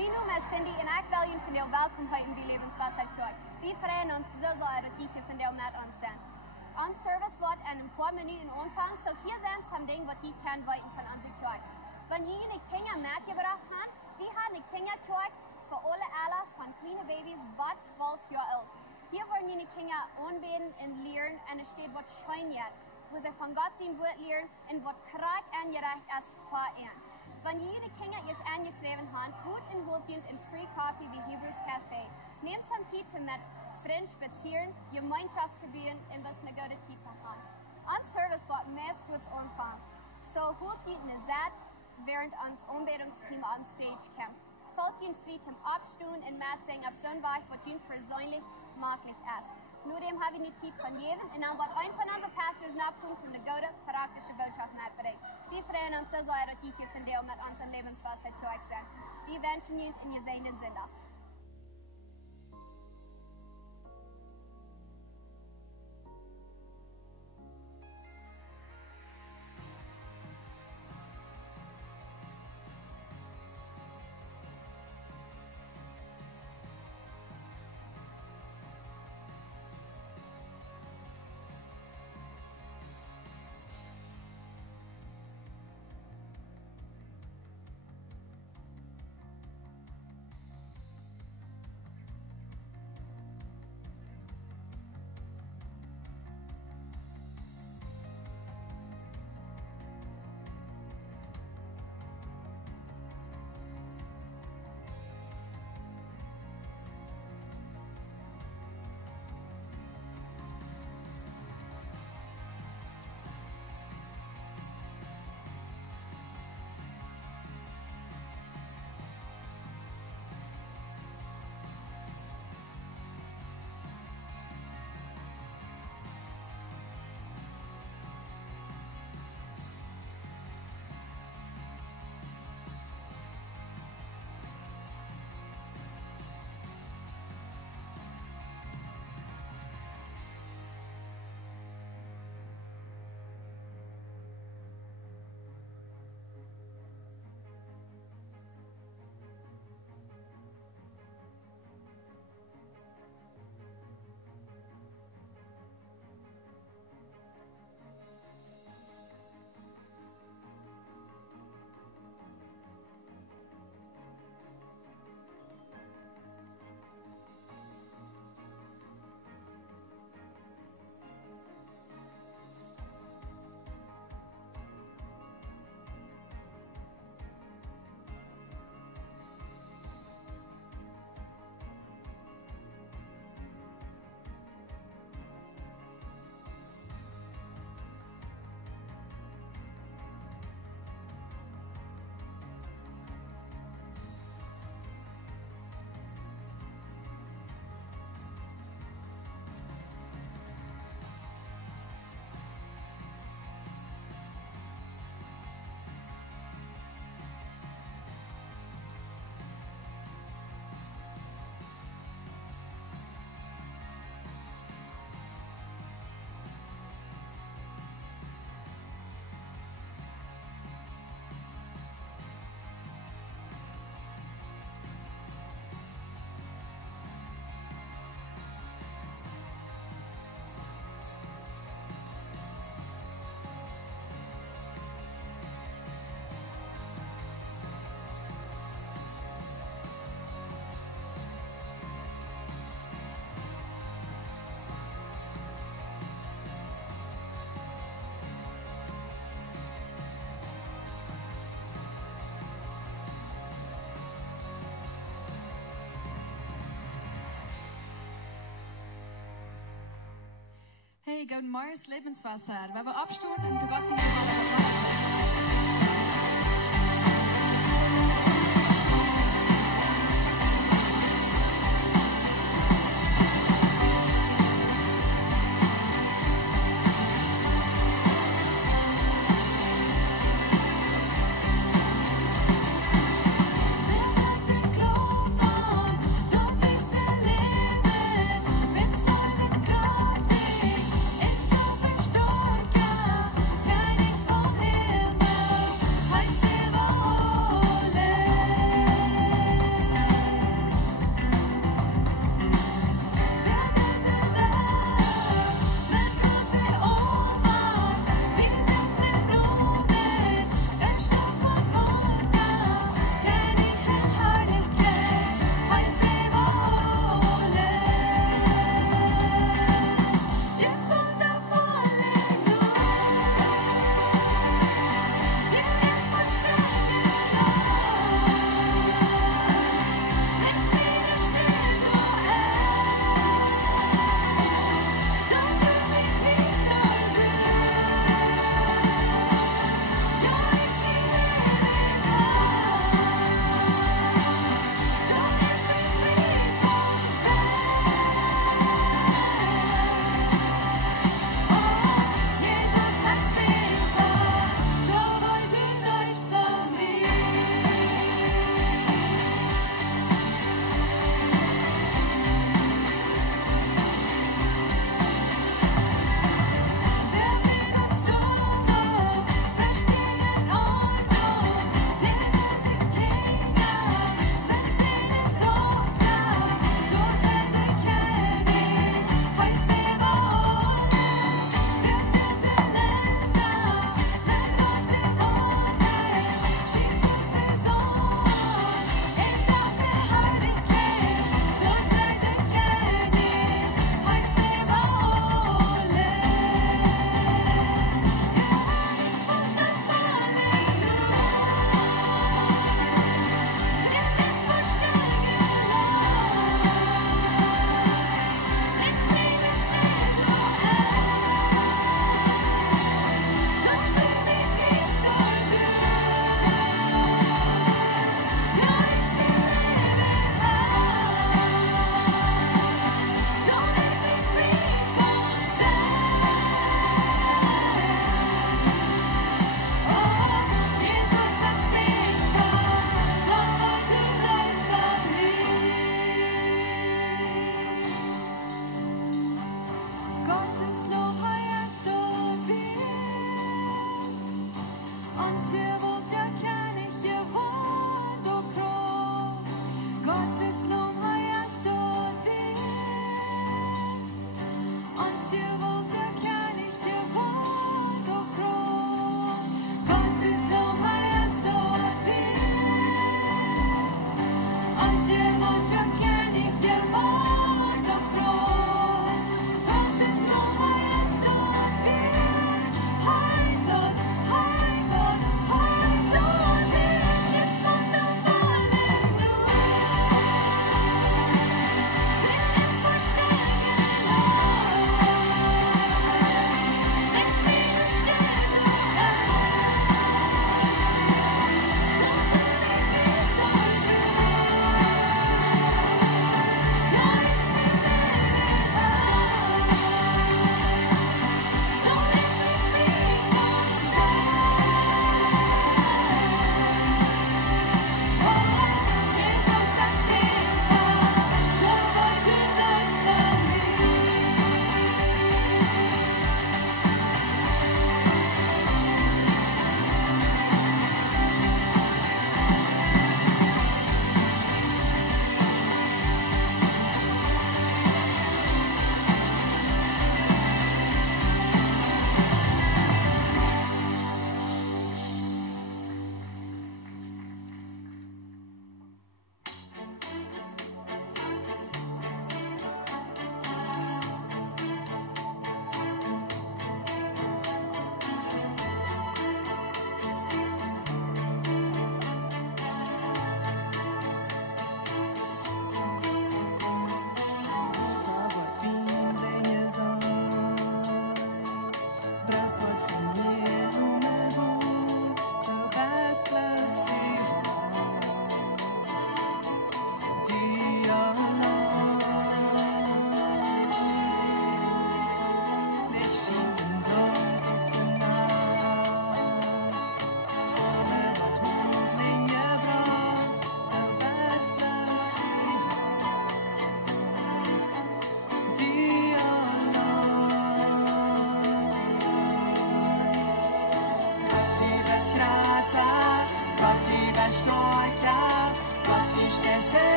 Mijn naam is Cindy en ik wil jullie vandaag welkom heten bij Levenswasserkerk. We freuen uns so sehr, dass ihr vandaag met ons zijn. Ons service wordt in een paar minuten aanvangen, so hier zijn some dingen wat je kan weten van onze kerk. Wanneer jullie Kinder mitgebracht haben, wir haben eine Kinderkerk für alle Alter von kleinen Babys bis 12 Jahre alt. Hier wollen die Kinder anbeten und lernen und es steht, was schön wird, wo sie von Gott sein Wort lernen und was gerade angerecht ist für ihn. Wenn die Kinder erst angeschrieben haben, tut und holt uns in Free Coffee wie Hebrews Café. Nehmt some Zeit mit Freunden spazieren, Gemeinschaft zu bieten und was eine gute Zeit zu haben. An Service wird meist kurz anfangen. So holt ihr eine Zeit, während uns Anbetungsteam on stage kommt. Folgt ihnen frei zum Abstehen und mitsingen auf so ein Weg, was ihnen persönlich möglich ist. Nur dem habe ich eine Zeit von jedem und dann wird ein von unseren Pastors nachkommen und eine gute, praktische Botschaft mitbringen. Wir freuen uns so sehr, dass ihr hier von dir mit unserem Lebenswasser zu euch seid. Wir wünschen Ihnen einen gesegneten Sonntag. Hey, guten Morgen, Lebenswasser. Wir haben abstehen und du kannst nicht mal It's so verstorben, kann ich vom Himmel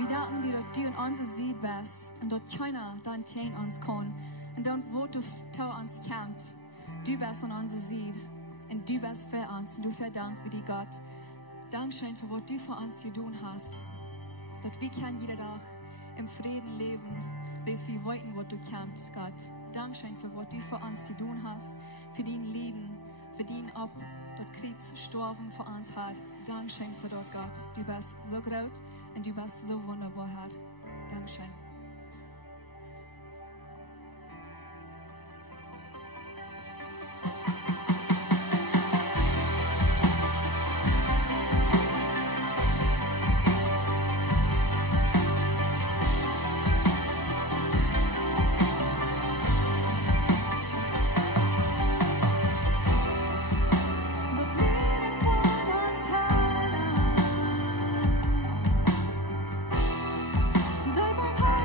Vi danken dir, dass du in unser Sieg bist und dass keiner dann tegen uns kann. Und dann, wo du zu uns kommst, du bist an unser Sieg und du bist für uns und du verdankst für die Gott. Dankeschön für was du für uns getan hast. Dass wir können jeden Tag im Frieden leben, bis wir wollten, wo du kommst, Gott. Dankeschön für was du für uns getan hast, für dein Leben, für dein Ob, dort Kriegs gestorben für uns hat. Dankeschön für dort, Gott. Du bist so groß und du bist so wunderbar, Herr. Dankeschön. Doi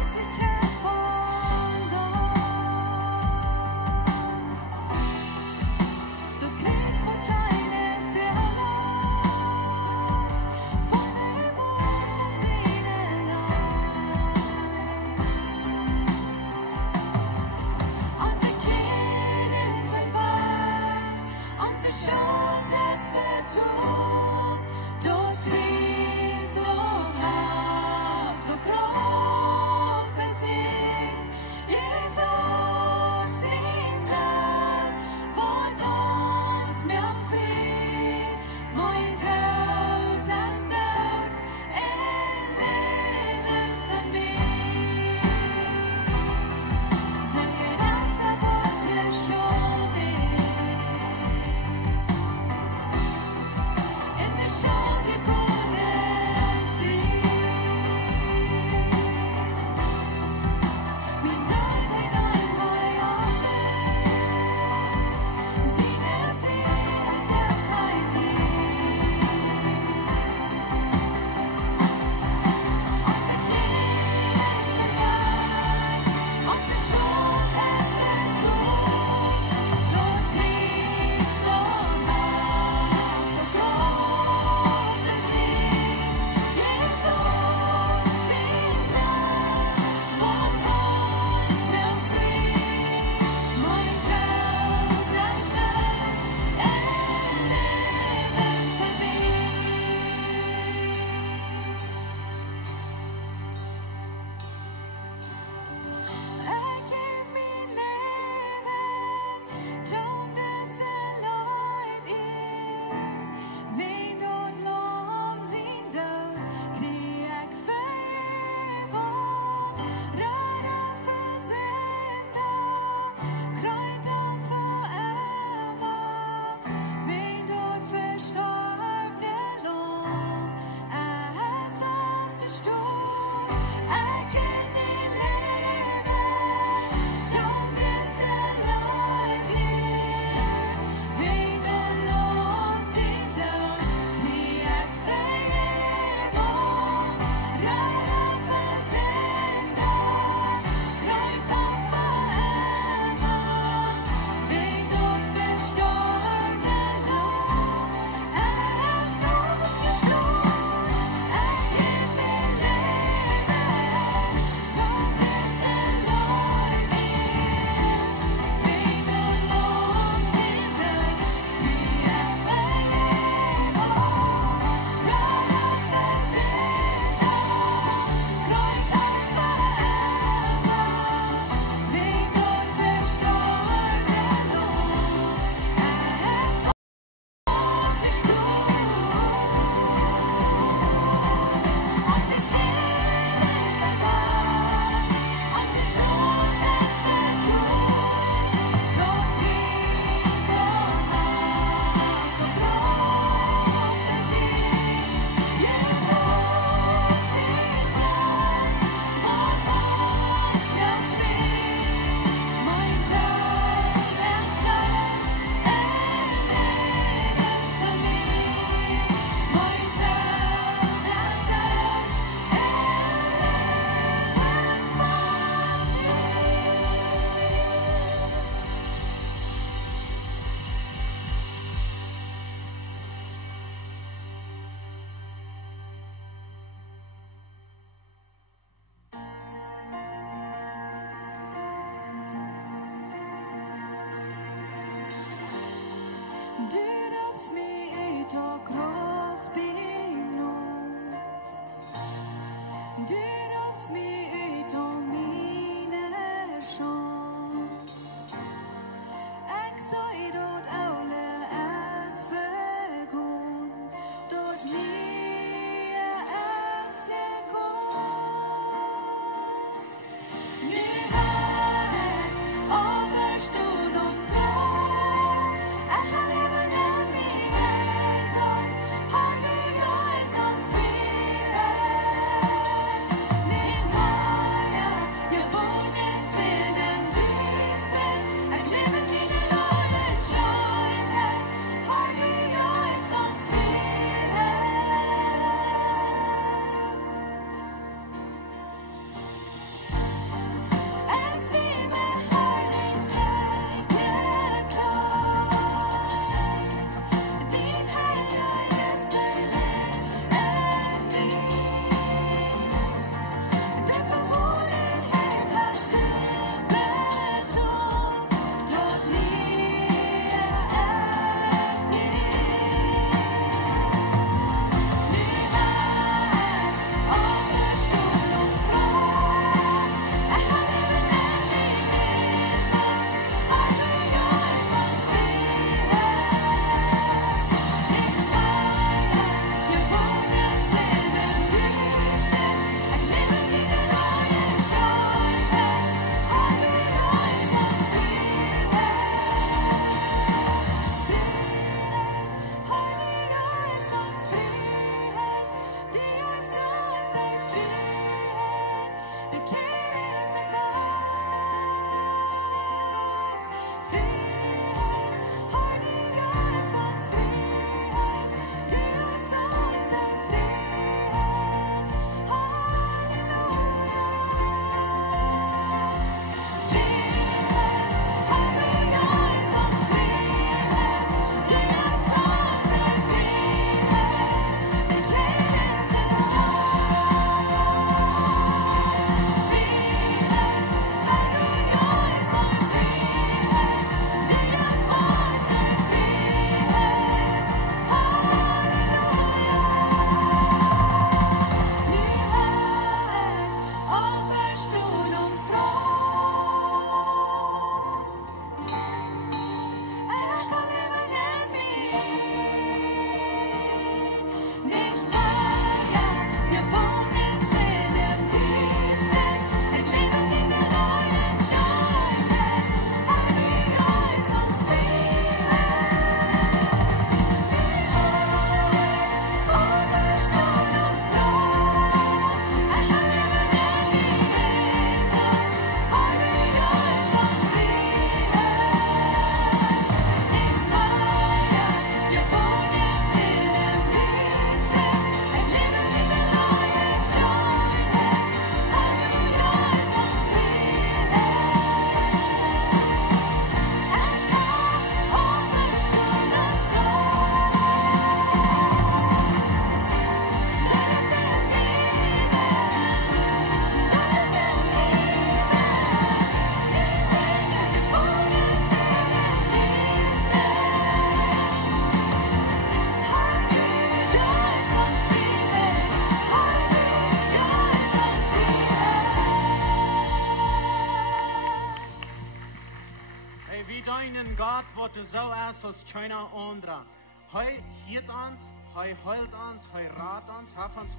du so aus als keiner anderer. Hij hielt uns, hij heult uns, hij raadt uns, hat uns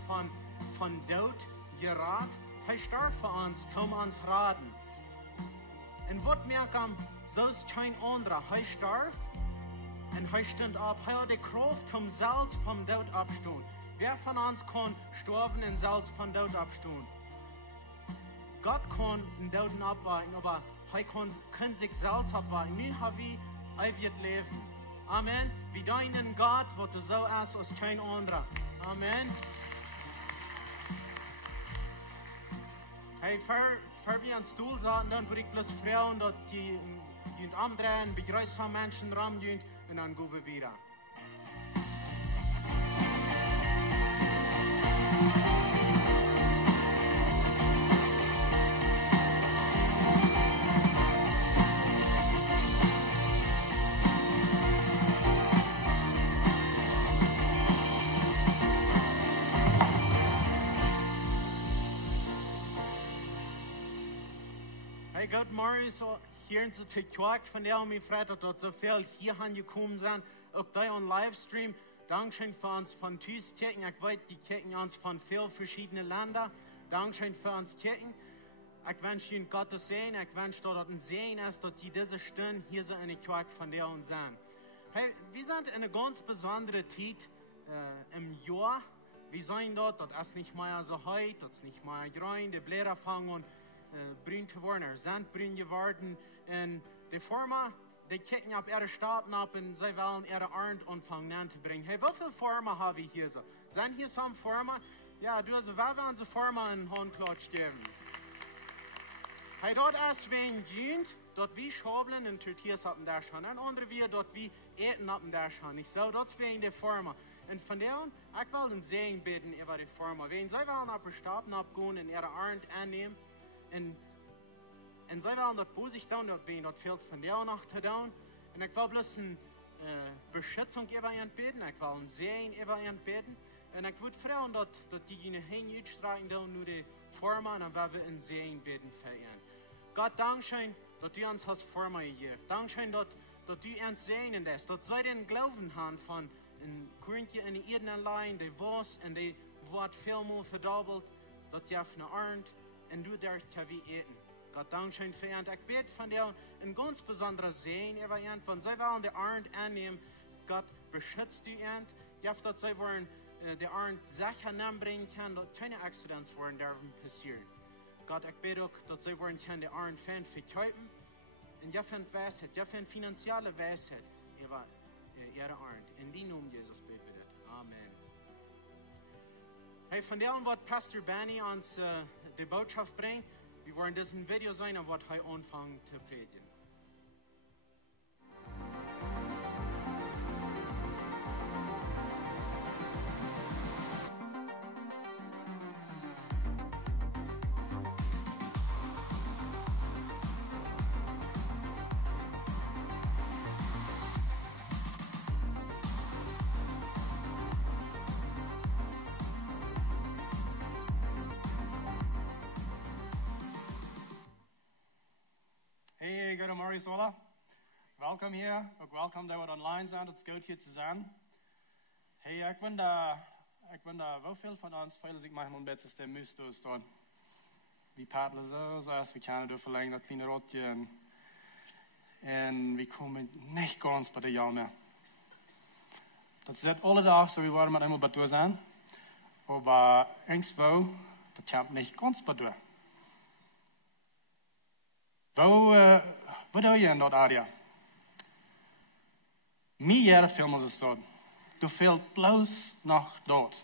von Tod geraten. Hij starb für uns, um uns raten. Und was merkt am, so ist kein anderer. Hij starb und hij stond auf. Hij hat die Kraft, selbst vom Tod abstehen. Wer von uns kann sterben und selbst vom Tod abstehen? Gott kann den Toten abweisen, aber er kann sich selbst abweisen. Wir haben ewig Leben. Amen. Wir deinen Gott, wo du so ist als kein anderer. Amen. Hey, für wir an den Stuhl saßen, dann würde ich bloß Frauen, die umdrehen, begrüßen Menschen rumgehen und dann gehen wir wieder. Gott Mario so hier in so TikTok von der mir freut, dass dort so viel hier gekommen sind, auch da on Livestream. Dankeschön für uns von Tüskirchen. Ich weiß, die Kirchen uns von vielen verschiedenen Ländern. Dankeschön für uns Kirchen. Ich wünsche Ihnen Gottes Segen. Ich wünsche dort ein Segen ist, dass die diese Stunde hier so eine Kirche von der uns sind. Hey, wir sind in einer ganz besonderen Zeit im Jahr. Wir sind dort, das ist nicht mehr so heiß, das ist nicht mehr grün, die Blätter fangen brun te worden, zandbrun geworden. En de Firma, die kijken op ihre Staaten ab und sie wollen ihre Arndt anfangen anzubringen. Hey, wie viele Firma haben wir hier so? Sind hier some Firma? Ja, du hast, wer will unsere Firma einen Handklatsch geben? Hey, dort ist wen dient, dort wie Schabeln und Tortillas ab dem Dash haben. Und andere wir dort wie Eten ab dem Dash haben. Ich so, dort ist wen die Firma. Und von denen, ich will den Segen beten über die Firma. Wenn sie wollen auf ihre Staaten abgehen und ihre Arndt annehmen, en zij willen dat voor zich doen, dat we dat veel van jou nog te doen. En ik wil bloß een beschützung über ihn beten, ik wil een zegen über ihn beten. En ik wil vragen dat diegenen heen uitstrijken doen, nu de Firma, en dan willen we een zegen beten voor ihn. Gott, dankzij dat u ons has Firma gegeven. Dankzij dat u ons zegenen lässt, dat zij den Glauben haben von een Korintje in de Eden allein, de was en de wordt veelmaal verdoppelt, dat je van Arndt en du darfst ja wie eten. Gott, dankschön für ihn. Ich bete von dir ein ganz besonderer Segen über ihn. Von sie wollen die Arndt annehmen. Gott, beschützt die ihn. Ja, dass sie wollen die Arndt sicher bringen können, dass keine Accidents wollen dürfen passieren. Gott, ich bete auch, dass sie wollen die Arndt verkaufen. Und ja, für Weisheit, ja, für finanzielle Weisheit über ihre Arndt. In die Namen Jesus bete ich das. Amen. Hey, von dem, was Pastor Benny uns die Botschaft bringt, wir wollen diesen Video sehen, was er anfangen zu predigen. Hey, good morning, Sola. Welkom hier. Ook welkom dat we online zijn. Het is goed hier te zijn. Hey, ik ben daar wel veel van ons. Veel zich manchmal een beetje stem moest staan. We paddelen zo als we kunnen door verlengen dat kleine rotje. En we komen niet ganz bij de jou meer. Dat is het alle dagen zo. We waren met eenmaal bij toe zijn. Maar irgendwo, dat komt niet ganz bij toe. Wat doe je in dat area? Meer filmen ze zo. Du fehlt bloos nog dood.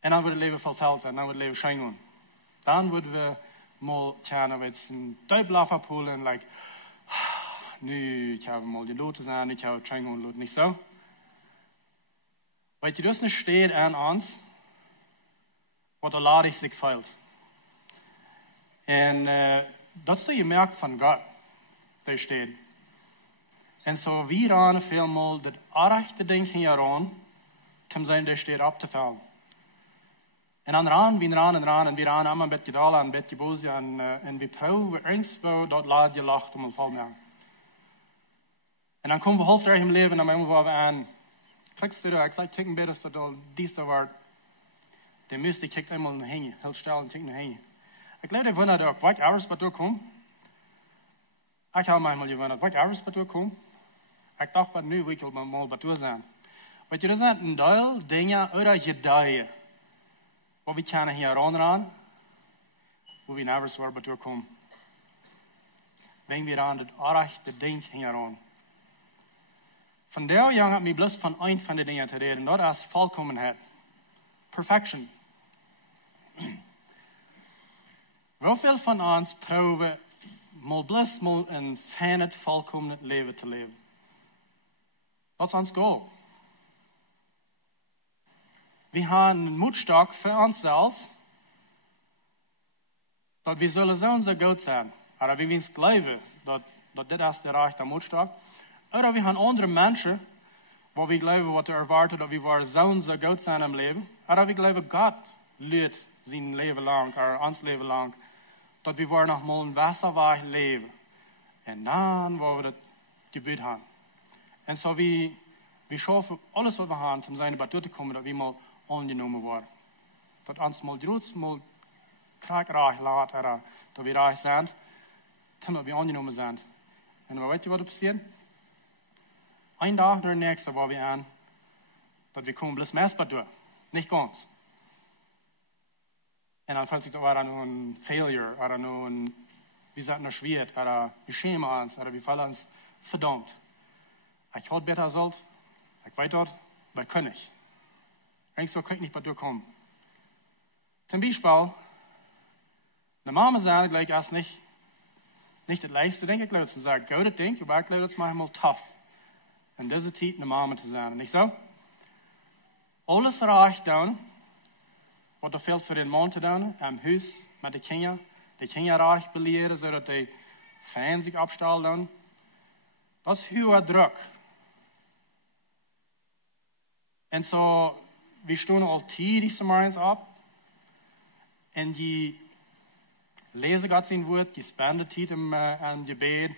En dan wordt het leven verveld zijn, dan wordt het leven schijnen. Dan worden we mal tjana met een duiblaf afholen en like, nu gaan we mal die loten zijn, nu gaan we schijnen lot niet zo. Weet je, dus niet steht aan ons, wat er ladig zich feilt. En dat is je merkt van God, daar staat. En zo wie aan veel mal dat aardige ding hier aan, om zijn daar staat op te vallen. En dan ran, wie ran en ran, en wie ran allemaal een beetje dal en een beetje boos en we proberen ergens dat laat je lacht om een val meer. En dan komen we halfweg in leven en dan moeten we aan. Klikst du da, ik zei, kijk een beetje dat dies daar wordt. De meeste kijkt eenmaal naar heen, heel stil en kijkt naar heen. Ik leid even naar de wat hours wat doorkom. Ik heb mij mal gewonnen, wat hours wat doorkom. Ik dacht, wat nu wil ik mal wat door zijn. Want er zijn een deel dingen uit gedaaien. Wat we kunnen hier aan, hoe we nergens waar wat doorkom. Wenn wir aan het aardig de denk hier aan. Van der jong heb ik bloos van een van de dingen te reden, dat is volkomenheid. Perfection. Hoeveel van ons proberen mal bloos mal een fijn het volkomen leven te leven? Dat is ons goal. We hebben een moedstok voor onszelf, dat we zullen zo goed zijn. Maar we willen geloven dat dit is de rechte moedstok. Oder we hebben andere mensen, waar we geloven wat er erwartet, dat we waar zo goed zijn in leven. Oder we geloven God leert zijn leven lang, ons leven lang, dat we waar nog mal een wasserweg leven. En dan waar we dat gebeurd hebben. En zo we schaffen alles wat we hebben, om zijn bij te komen, dat we mal aangenomen worden. Dat ons mal groots, mal kraakreich laat, dat we reich zijn, dat we aangenomen zijn. En weet je wat er passiert? Een dag naar de nächste waar we aan, dat we komen bloß meestal door, niet ganz. En dan voelt zich dat we een failure, of een, we zijn naar schwer, of we schämen ons, of we vallen ons verdammt. Ik had beter zult, ik weet dat, maar kan ik. En zo kan ik niet bij doorkomen. Zum Beispiel, de mama zei gleich erst nicht das leichtste Ding, ich glaube, es ist ein gutes Ding, aber ich glaube, das macht mal tough. En deze tijd een mama te zijn. Niet zo? Alles recht doen, wat er veel voor een man te doen, am huis met de kinderen recht beleren, zodat die fijn zich opstellen. Dat is heel druk. En zo, we staan altijd morgens op, en die lezen God zijn woord, die spenden tijd aan je bed.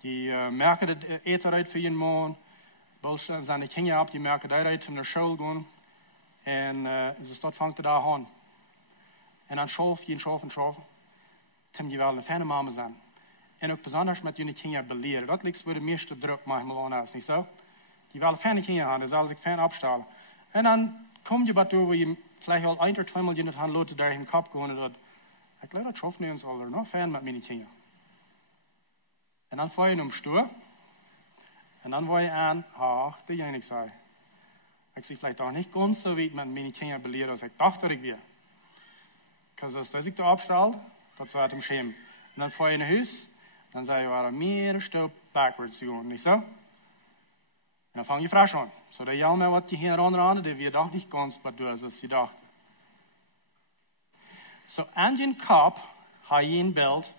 Die merken het eten uit voor je man. Bulten zijn de kinderen op, die merken dat uit om naar school gaan. En ze staat vangt er daar aan. En dan schoof je en schoof. Tim die wel een fijne mama zijn. En ook bijzonder met jullie kinderen beleren. Dat ligt voor de meeste druk manchmal aan, is niet zo? Die wel fijne kinderen aan, dus zal zich fijn opstellen. En dan kom je wat door waar je vielleicht al 1 of 2 Mal je het aan laten daar in de kop gaan. Dat ik geloof dat schof nu ons al nog fijn met mijn kinderen. En dan val je stoel. En dan word je aan, de ik zei. Ik zie vielleicht auch nicht ganz so weit met mijn kinderen beleren als ik dacht dat ik weer. Want als ik de opstel, dat zou het hem schämen. En dan val je naar huis, dan zei je waar meer stap backwards gaan, niet zo? En dan vang je fresh aan. Zodat je al met wat je hier aan, dat we toch niet ganz wat doen zoals je dacht. Zo aan je kop heb je een beeld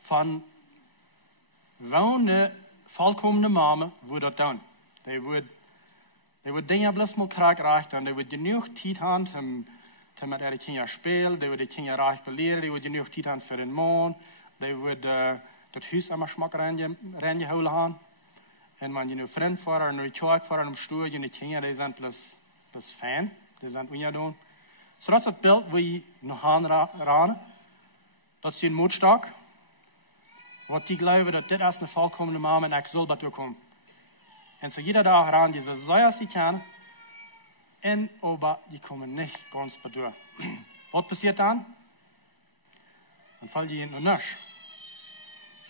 van wonen volkomene mama would dat doen. They would dingen bloß mal kraakrecht doen. They would genoeg tijd hebben om met de kinderen spelen. They would de kinderen recht beleren. They would genoeg tijd hebben voor een man. They would dat huis allemaal smak rennen houden hebben. En wanneer je nu vriend voor haar, nu kerk voor haar om stoel, je de kinderen, die zijn plus fijn. Die zijn wat je doen. So dat is het beeld waar je nog aan. Dat is je moedstok. Wat die geloven dat dit is een volkomene mama en ik zal dat doorkomen. En zo jeder dag ran, die zo als sie kan. En aber die komen niet ganz door. Wat passiert dan? Dan valt je in een nisch.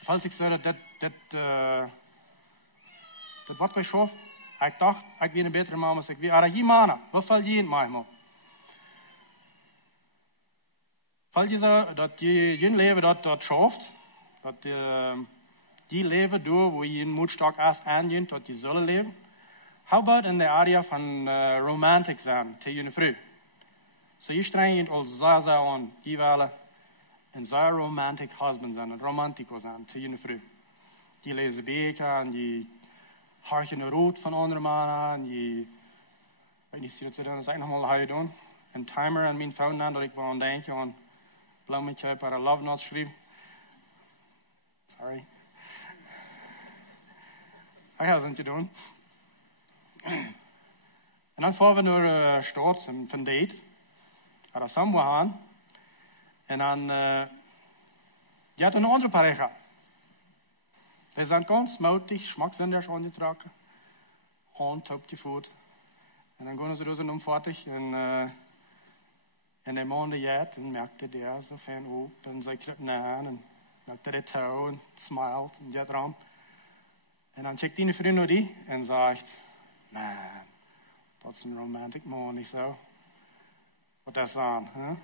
Falls ik zo dat wat ik schoof, ik dacht, ik ben een betere mama als ik weer. Maar hier mannen, wat valt je in manchmal? Valt je zo dat je leven dat schooft? Dat die leven door waar je een moedstok is aanneemt, dat je zullen leven. How about in de area van romantic zijn tegen je vrouw? So je strengt als zeer aan, die willen een zeer romantic husband zijn, een romantico zijn tegen je vrouw. Die lezen beken en die hartje een rood van andere mannen en die, weet niet, zie dat ze dan nog mal hoe doen. Een timer aan mijn phone aan dat ik wel aan denk aan bloemetje op haar love note schrijf. Sorry. Ik heb het gedaan. En dan fahren wir naar Stort van Date. Oder somewhere aan. En dan, je had een andere pareja. Die zijn ganz moutig, schmacksinnig angetragen. Hand op je voet. En dan gaan ze dus en fertig. En de maanden jet en merkte der so fijn op. En zij kruipen aan en merkte de touw en smilt en jet ram. En dan checkt die vriend naar die en zegt, man, dat is een romantic man, niet zo. Wat is dat aan, hè?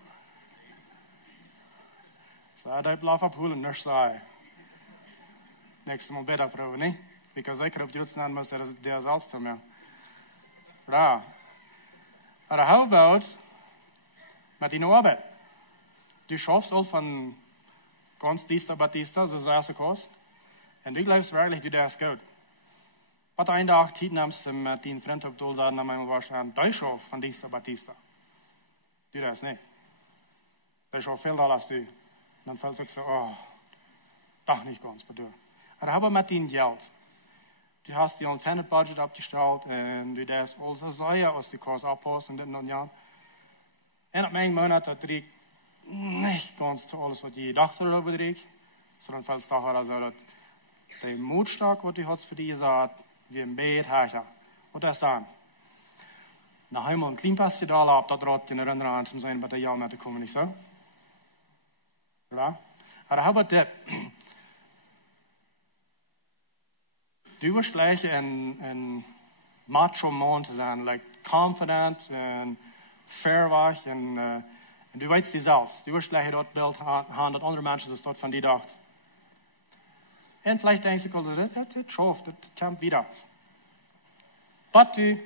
Zij dat blijft opholen, dus zij. Nächstes Mal besser proben, nicht? Because ich glaube, die Rutzen muss der Salz zu mir. Ja. Aber how about mit die Arbeit? Du schaffst all von ganz Dienstag bis Dienstag, so sagst du Kurs. Und du glaubst wirklich, du darfst gut. Was ein Tag Zeit nimmst mit den Freunden auf Dol sagen, dann mal wahrscheinlich du schaffst von Dienstag bis Dienstag. Du darfst nicht. Du schaffst viel da als du. Und dann fällt es so, oh, doch nicht ganz bei dir. Aber haben mit dem Geld. Du hast die Internet Budget abgestellt und du darfst alles sagen, aus dem Kurs abpassen und dann ja. En op een Monat dat ik niet ganz zu alles wat je gedacht had over ik. Sondern fällt es daher also, dass der Mutstark, was du hast für dich gesagt, wie ein Bär herrscher. Und das dann. Nach einmal ein klein bisschen da ab, da draht in der anderen Hand von sein, bei der Jahr nicht kommen, nicht so? Ja? Aber how about that? Du wirst gleich ein macho man zu sein, like confident und fairweg und du weißt das aus. Du wirst gleich dort Bild haben, dass andere Menschen das dort von dir dacht. Und vielleicht denkst du, das schafft, das kommt wieder. Was du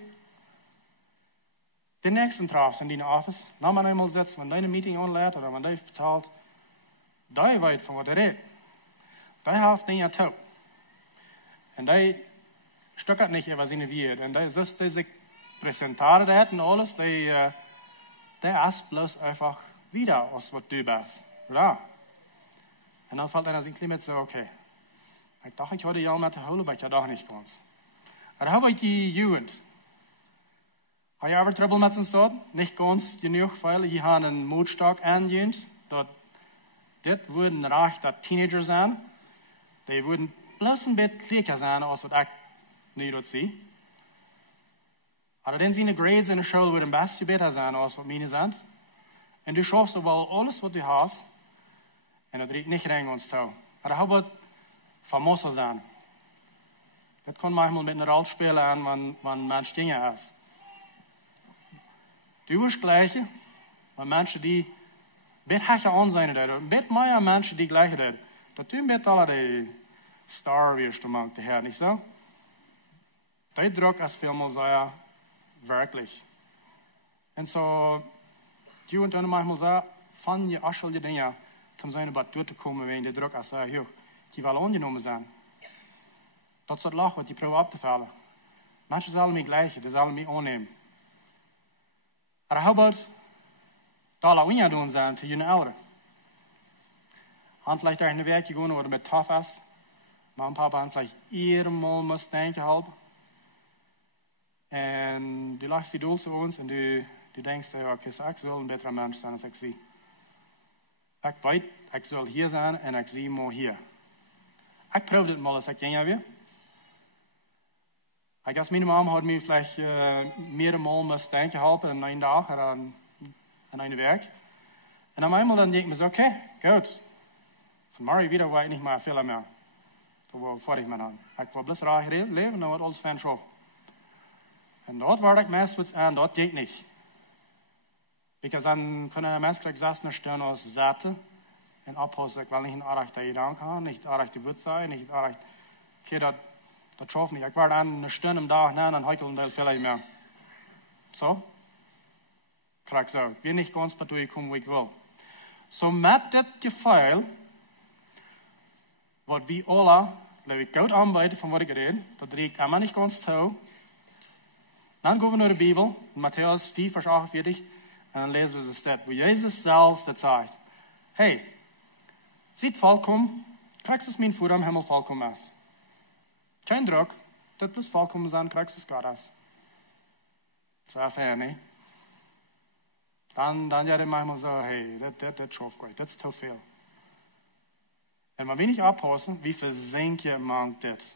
den nächsten triffst in deinem Office, wenn man einmal sitzt, wenn deine Meeting anlädt oder wenn du vertalt, die weiß von was er redet. Die hat Dinge taub. Und die stuckert nicht über seine Welt. Und die sich präsentiert hat und alles, die ist bloß einfach wieder, als was du bist. Ja. Und dann fällt einer sich mit so, okay. Ich dachte, ich hatte ja mit der Hölle, aber ich doch nicht ganz. Aber habe ich die Jugend? Habe ich ever Trouble mit uns dort? Nicht ganz genug, weil ich habe einen Mutstark angehend. Das würden recht Teenager sein. Die würden bloß ein bisschen kleiner sein, als was ich nicht dort sehe. Aber dann seine Grades in der Schule würden ein bisschen besser sein, als was meine sind. Und du schaffst aber alles, was du hast, und das riecht nicht rein uns zu. Aber how about famoso sein? Das kann manchmal mit einer Rolle spielen, wenn ein Mensch Dinge ist. Du wirst gleich, wenn Menschen, die besser ansehen, ein bisschen mehr Menschen, die gleich sind, dass du ein bisschen alle die Star wirst, du magst, Herr, nicht so? Der Druck ist vielmal sehr wirklich. Und so, du und dann manchmal so, von je Aschel die Dinge, um seine Bad durchzukommen, wenn der Druck ist, ja, die wollen angenommen sein. Das ist das Lach, was die Probe abzufallen. Menschen sind alle mir gleich, die sind alle mir annehmen. Aber how about, da la unja doen zijn, te jene ouderen? Han vielleicht eine Werk gegangen, oder mit tough ist. Mama und Papa haben vielleicht mal muss denken helfen. Und du lachst die Duld zu uns und du denkst, okay, so, ich soll ein besserer Mensch sein, als ich sie. Ich weiß, ich soll hier sein und ich sehe mal hier. Ich probiere das mal, als ich jünger bin. Ich guess meine Mama hat mir vielleicht mehrere muss denken helfen, an einen Tag oder an einem Werk. Und am einmal dann denke ich mir so, okay, gut. Von Mari wieder war ich nicht mehr viel mehr. Da war fertig mit an. Ich war bloß reich leben und dann hat alles fein schaffen. Und dort war ich meistens an, dort geht nicht. Because dann können ein Mensch gleich saßen stehen aus Seite und abholen, ich will nicht in Arachte Gedanken haben, nicht Arachte Wut sein, nicht Arachte, okay, das schafft nicht. Ich war dann eine Stunde am Tag, nein, dann heucheln wir vielleicht mehr. So? Krieg so. Ich bin nicht ganz bei dir gekommen, wo ich will. So mit dem Gefühl, was wir alle, glaube ich, gut arbeiten, von was ich rede, das riecht immer nicht ganz zu. Dann gehen wir naar de Bibel, in Matthäus 4, Vers 48, en dan lezen we een stuk, wo Jesus zelfs dat zegt. Hey, ziet volkom, krijg eens mijn voet am Himmel volkom is. Geen druk, das bloß vollkommen sein, kriegst du es Gott aus. Sehr fair, ne? Dann ja die manchmal so, hey, das schafft Gott, das ist zu viel. Und wenn wir nicht aufpassen, wie versenkt man das?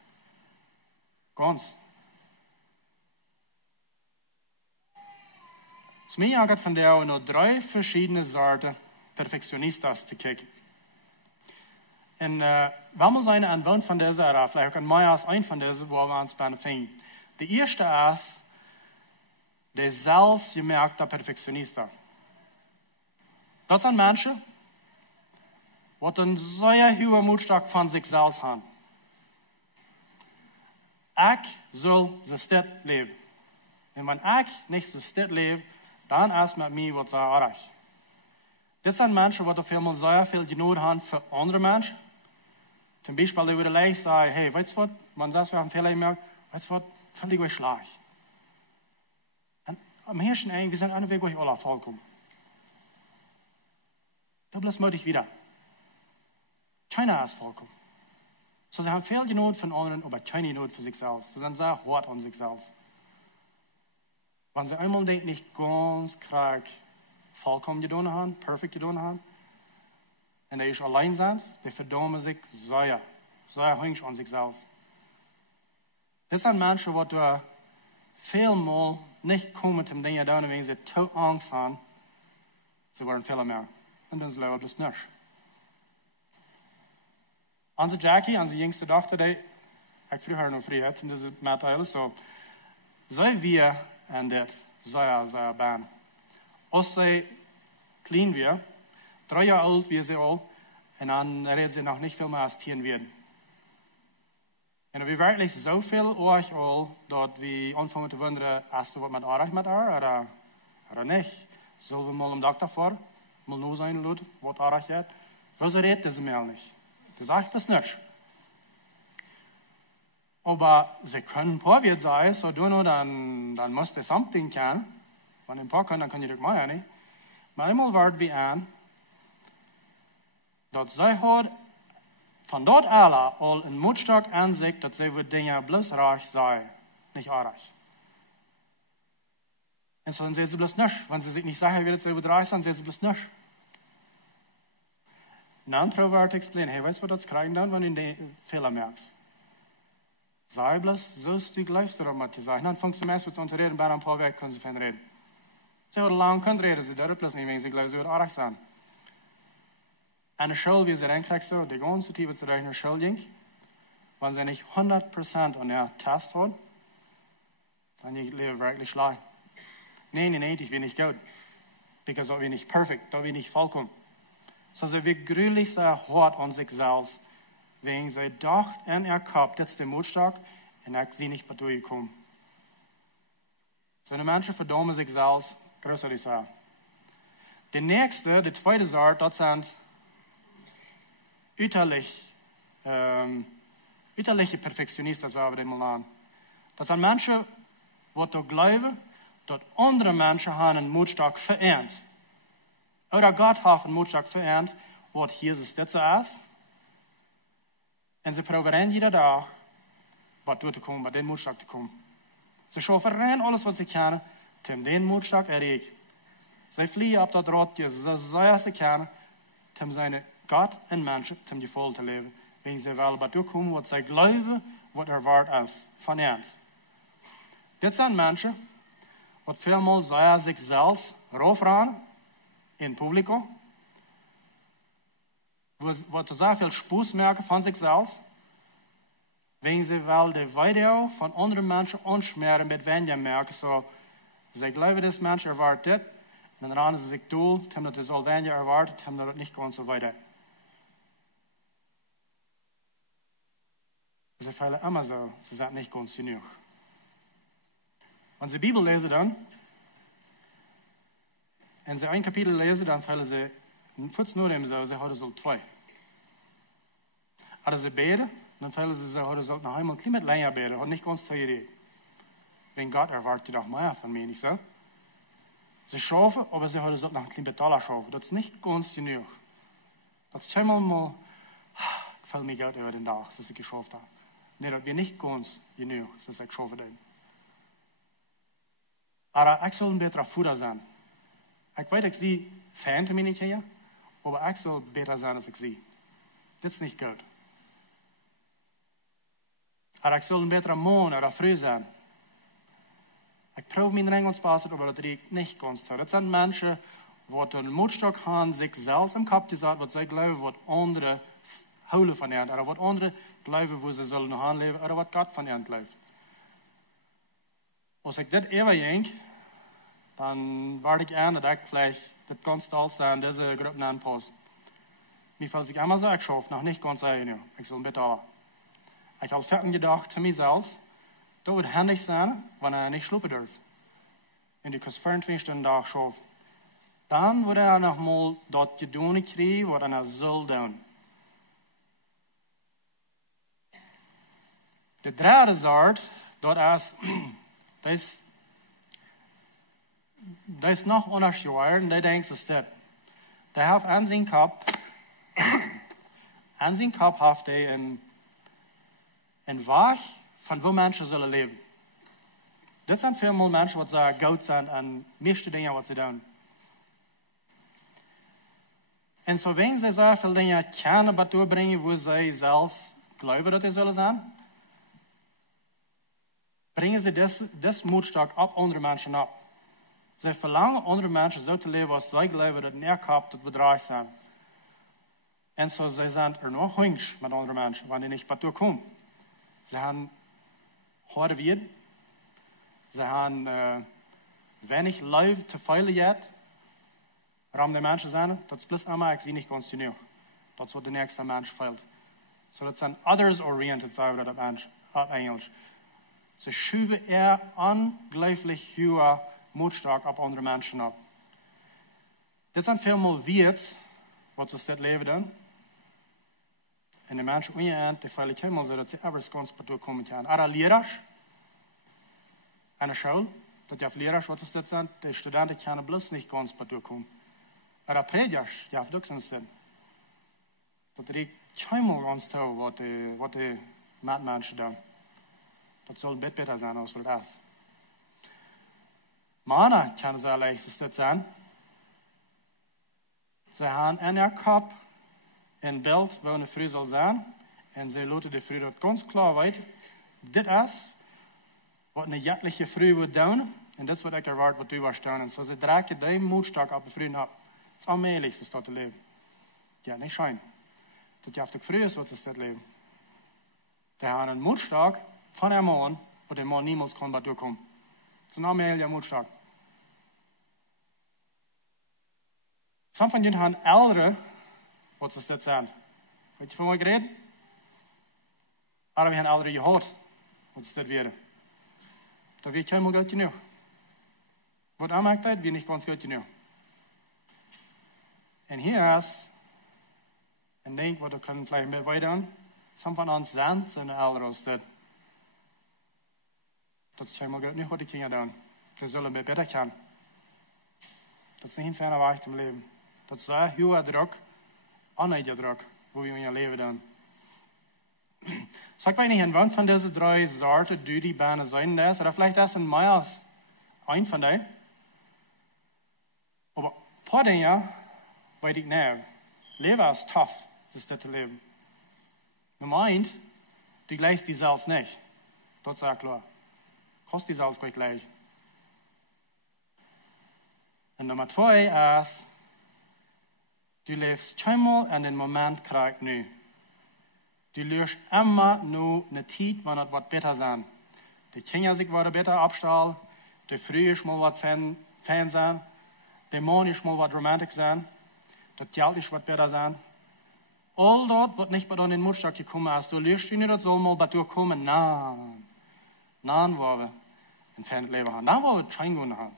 Ganz. Es mir angehört von der nur 3 verschiedene Sorten Perfektionistas zu kicken. Und wenn wir sein anwohnt von dieser Ära, vielleicht auch ein mehr als ein von diesen, wo wir uns befinden. Die erste ist der selbstgemerkte Perfektionista. Das sind Menschen, die einen sehr hohen Mutstück von sich selbst haben. Ich soll so steht leben. Und wenn ich nicht so steht lebe, dann ist mit mir was sehr arg. Das sind Menschen, die auf einmal sehr viel Genug haben für andere Menschen. Zum Beispiel, die würden leicht sagen, hey, weißt du was, man sagt, wir haben Fehler gemacht, weißt du was, völlig euch schlecht. Und am Hirschen eigentlich, wir sind alle Weg euch alle vollkommen. Du bleibst mutig wieder. Keiner ist vollkommen. So, sie haben viel Genug von anderen, aber keine Genug für sich selbst. Sie sind sehr hart an sich selbst. Wenn sie einmal nicht ganz krank vollkommen getan haben, perfekt getan haben, und die ist allein sind, die verdammen sich sehr hängig an sich selbst. Das sind Menschen, die vielmal nicht kommen zum Dinge tun, wenn sie zu Angst haben, sie wollen Fehler mehr. Und dann sind sie das nicht. Unsere Jackie, unsere jüngste Tochter, die ich früher noch früh hatte, in diesem Material, so, wir und das sehr bang. Als sie klein wir, 3 Jahre alt wie sie all, und dann redet sie noch nicht viel mehr als 10 werden. Und wir wirklich so viel euch all, dass wir anfangen zu wundern, hast du was mit Arach mit ihr oder nicht? Sollen wir mal am Doktor vor, mal nur sein, was Arach hat? Wieso redet sie mir nicht? Das sage ich das nicht. Aber sie können ein paar wird sein, so du nur, dann musst du something kennen. Wenn ein paar können, dann kann ich das mal nicht. Manchmal wird wie an, dass sie hat von dort alle all ein Mutstück an sich, dass sie wird Dinge bloß reich sein, nicht arreich. Und so dann sehen sie bloß nicht. Wenn sie sich nicht sagen, wie sie wird reich sein, sehen sie bloß nicht. Dann probiert explain, hey, weißt du, was das kriegen dann, wenn du den Fehler merkst? Sei bloß, so Stück läufst du damit zu sagen. Dann fängst du meist mit zu reden, bei ein paar Weg können sie von reden. Sie haben lange können reden, sie dürfen bloß nicht, wenn sie gleich so arg sein. Eine Schule, wie sie reinkriegt, so, die ganze Tiefe zu rechnen, Schule ging, wenn sie nicht 100% an der Test hat, dann ich lebe wirklich schlecht. Nein, ich bin nicht gut. Because ich bin nicht perfekt, ich bin nicht vollkommen. So sie wird gründlich sehr hart an sich selbst, wegen sie dacht in ihr Kopf, das ist der Mutstück, und ich sie nicht bei durchgekommen. So die Menschen verdammen sich selbst, größer die Sache. Die zweite Sorte, das sind üterliche Perfektionisten, das wir den mal an. Das sind Menschen, die glauben, dass andere Menschen einen Mutstück vereint. Oder Gott hat einen Mutstück vereint, was Jesus das ist. Und sie probieren jeden Tag, bei dir zu kommen, bei den Mutstück zu kommen. Sie schaffen alles, was sie können, um den Mutstück zu erreichen. Sie fliehen auf das Rad, so sehr sie können, um seine Gott und Menschen zum Gefühl zu leben. Wenn sie wollen, bei dir kommen, was sie glauben, was erwartet ist von ihnen. Das sind Menschen, die vielmal sehr sich selbst raufrennen, in Publikum, wo sehr viel Spaß merken von sich selbst, wenn sie wel de Video von anderen Menschen anschmeren mit weniger merken, so, sie glauben, dass Menschen erwartet, und dann rennen sie sich durch, dass das all weniger erwartet, haben das nicht ganz so weiter. Sie fehlen immer so, sie sind nicht ganz genug. Wenn sie die Bibel lesen dann, und sie ein Kapitel lesen, dann fehlen sie, kurz nur dem so, sie haben so 2. Aber sie beten, dann fehlen sie, sie haben so noch einmal ein länger beten, und nicht ganz Theorie. Wenn Gott erwartet auch mehr von mir, nicht so? Sie schaffen, aber sie haben so noch ein bisschen Dollar schaffen. Das ist nicht ganz genug. Das ist einmal gefällt mir Gott über den Tag, dass sie geschafft haben. Nee, dat we niet ganz genoeg, zoals ik zo verdien. Maar ik zal een betere voeder zijn. Ik weet, ik zie fijn mij niet hier, maar ik zal beter zijn als ik zie. Dit is niet goed. Maar ik zal een betere man of vrouw zijn. Ik proef mijn Engels passen, maar dat ik niet kan staan. Dat zijn mensen die een moedstuk hebben, zichzelf im kop gezet, wat zij geloven, wat anderen houden van hen, of wat anderen geloven, hoe ze zullen gaan leven, of wat God van hen gelooft. Als ik dit even denk, dan word ik aan dat ik vielleicht das ganz stolz in deze groep aanpast. Mir fällt sich immer so, ich schaffe noch nicht ganz ein, ich soll bitte. Ich habe fertig gedacht für mich selbst, das wird handig sein, wenn nicht schlupen darf. Und ich kann 24 Stunden Tag schaffen. Dann wird noch mal das getan kriegen, was soll tun. De derde soort, dat is nog onderscheid en die denkt zo dit. Die heeft aan zijn kop heeft hij een weg van hoe mensen zullen leven. Dit zijn veel meer mensen wat ze goed zijn en meeste dingen wat ze doen. En zo wenn ze zoveel dingen kunnen wat doorbrengen, hoe zij zelfs geloven dat ze zullen zijn, brengen ze dit moedstuk op andere mensen op. Ze verlangen andere mensen zo te leven als zij geloven dat neerkomt dat we draag zijn. En zo ze zijn nog hungrig met andere mensen, wanneer die niet wat doorkomen. Ze hebben harde wieden. Ze hebben weinig lief te veilen gehad. Waarom die mensen zijn, dat is plus allemaal, ik zie niet ganz genoeg. Dat is wat de nächste mens feilt. So dat zijn others-oriented, zeggen we dat op Engels. Ze schuiven ongelooflijk hoge moedstuk op andere mensen op. Dit zijn veel meer wierd, wat ze dit leven doen. En de mensen om je aan, die veilig helemaal zo dat ze ergens ganz bij komen gaan. Er leraars, aan de school, dat je leraars wat ze dit zijn, de studenten kunnen bloos niet ganz bij komen. Er predikers, ja, dat zijn ze. Dat er helemaal ganz toe wat de mensen doen. Dat zal een beter zijn als voor dat. Mannen kunnen ze leicht dit zijn. Ze hebben in haar kop een beeld waar een vrouw zal zijn. En ze laten de vrouw dat ganz klaar weten. Dit is wat een jettelijke vrouw wil doen. En dit is wat ik erwaart wat u was doen. En zo ze dragen die moedstuk op de vrouw op. Het is onmogelijk ze dat te leven. Ja, niet schijn. Dat je af de vrouw is wat ze dat leven. Ze hebben een moedstuk van haar man, wat de man niemals kan bij doorkomen. Het is een onmogelijke moedstuk. Sommige van jullie hebben ouderen, wat ze dat zijn. Weet je van wat ik red? Maar we hebben ouderen gehoord, wat ze dat werden. Dat weet je helemaal goed genoeg. Wat aanmaakt dat, weet je niet ganz goed genoeg. En hier is een ding wat we kunnen vielleicht meer weiter doen. Sommige van ons zijn ouderen als dat. Dat is helemaal goed niet wat die kinderen doen. Ze zullen meer beter gaan. Dat is niet een fijne weg om leven. Dat is heel druk, oneindig druk, hoe we in je leven doen. So ik weet niet, in welk van deze drie soorten die banen zijn dat, of vielleicht is een mij een van die. Maar een paar dingen weet ik nou. Leven is tough, is dit te leven. Nummer 1, die gleicht die zelfs niet. Dat is ook klar. Kost die zelfs gleich. En nummer 2 is, du leefst helemaal in den moment krijg nu. Du leert immer nu een tijd wanneer het wat beter zijn. De kinderen zich wat beter opstellen. De vrouw is mal wat fan zijn. De man is mal wat romantisch zijn. Dat geld is wat beter zijn. Al dat wat niet bij dan in moedstuk gekomen is. Du leert je niet dat zo mal bij doorkomen. Dan waar we een fijn leven hebben. Dan waar we het fijn kunnen hebben.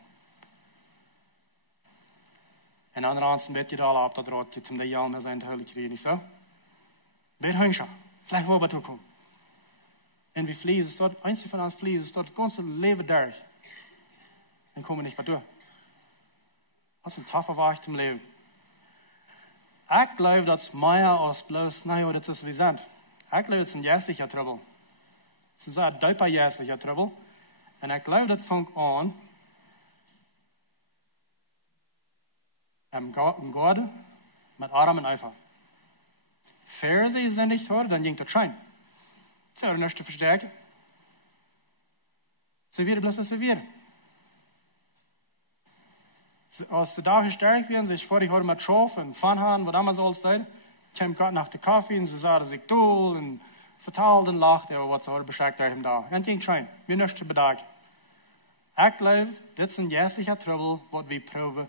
En andererseits wird je alle op dat roodje om de jaar met zijn te hullen krijgen, niet zo? Weer hungrig, vielleicht wel wat toekomen. En we vliegen, is dat, eentje van ons vliegen, is dat het ganze leven daar. En komen niet bij door. Dat is een toffe weg om leven. Ik geloof dat het meer als bloos, nee, dat is wie zijn. Ik geloof dat het een geestelijke trouble. Het is een duiper jäselijke trouble. En ik geloof dat vangt aan God met Adam en Eva. Fair sie sind nicht hoor, dan ging dat schijn. Ze hebben niks te versterken. Ze weer bloß ze weer. Als ze daar versterkt werden, zich vorig hoor met Schaf en Vanhaan, wat allemaal alles deed, kwam God nach de koffie en ze zaten zich doel en vertaalde en lachte over wat ze hadden beschrijft daar hem daar. En het ging schijn, weer niks te bedagen. Ik geloof, dit is een jäselijke trouble, wat we proberen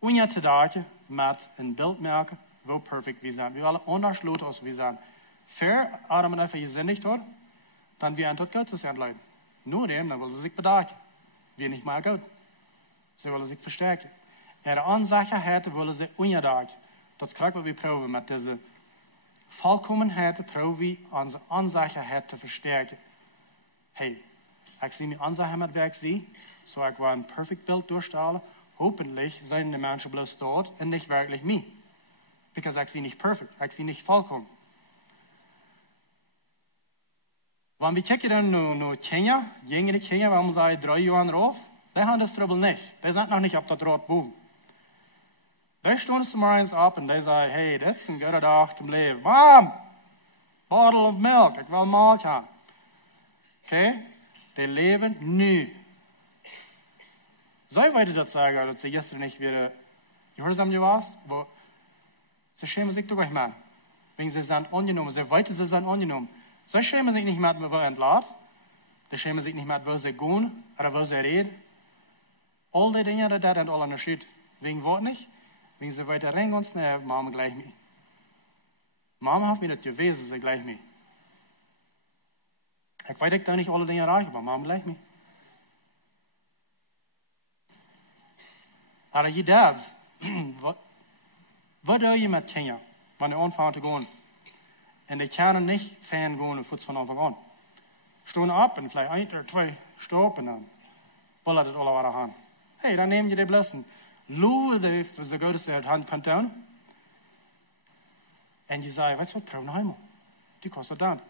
unja te dagen met een beeld maken, hoe perfect we zijn. We willen ondersloten als we zijn. Fair, Adam en Eva gezündigt hoor, dan wir an tot Gottes entleiden. Nur dem, dann will sie sich bedagen. Wir nicht mal Gott. Sie wollen sich verstärken. Ihre Unsicherheit wollen sie ungedagen. Das ist was wir proben mit dieser Vollkommenheit, proben wir unsere Unsicherheit zu verstärken. Hey, ich sehe meine Unsicherheit mit Werk sie, so ich war ein perfekt Bild durchstellen. Hoffentlich sind die Menschen bloß dort und nicht wirklich mich. Because ich sehe nicht perfekt, ich sehe nicht vollkommen. Wenn wir kijken naar Kenia, jongere Kenia, waarom zij 3 jaar rauf, die haben das Trouble nicht. Die sind noch nicht auf der Rot boven. Die stonden ze maar eens op en die zei, hey, dit is een goede dag zum leven. Mom, bottle of milk, ik wil melk hebben. Okay? Die leven nu. Zij weten dat zeggen, dat ze gisteren niet weer gehoorzaam was, maar ze schämen zich toch echt man. Wegen ze zijn ongenomen, ze weten ze zijn ongenomen. Sie schämen sich nicht mehr, wo entlaat. Sie schämen sich nicht mehr, wo sie gehen oder wo sie reden. All die Dinge, das sind alle Unterschied. Wegen was nicht? Wegen sie weiter rein ganz schnell, Mama gleich mich. Mama hat mir das gewesen, sie gleich mich. Ich weiß, ich da nicht alle Dinge erreichen, aber Mama gleich mich. Aber je dads, was doe je met Kenia, wenn er anfängt zu gehen? En die kunnen niet fan gaan voets van Anfang an. Stonden op en vielleicht 1 oder 2 stoppen dan. Wollen het alle waren aan. Hey, dan neem je die blessen. Loe die voor de goede uit hand kan doen. En je zei, weet je wat, proef nog eenmaal. Die kost het dan.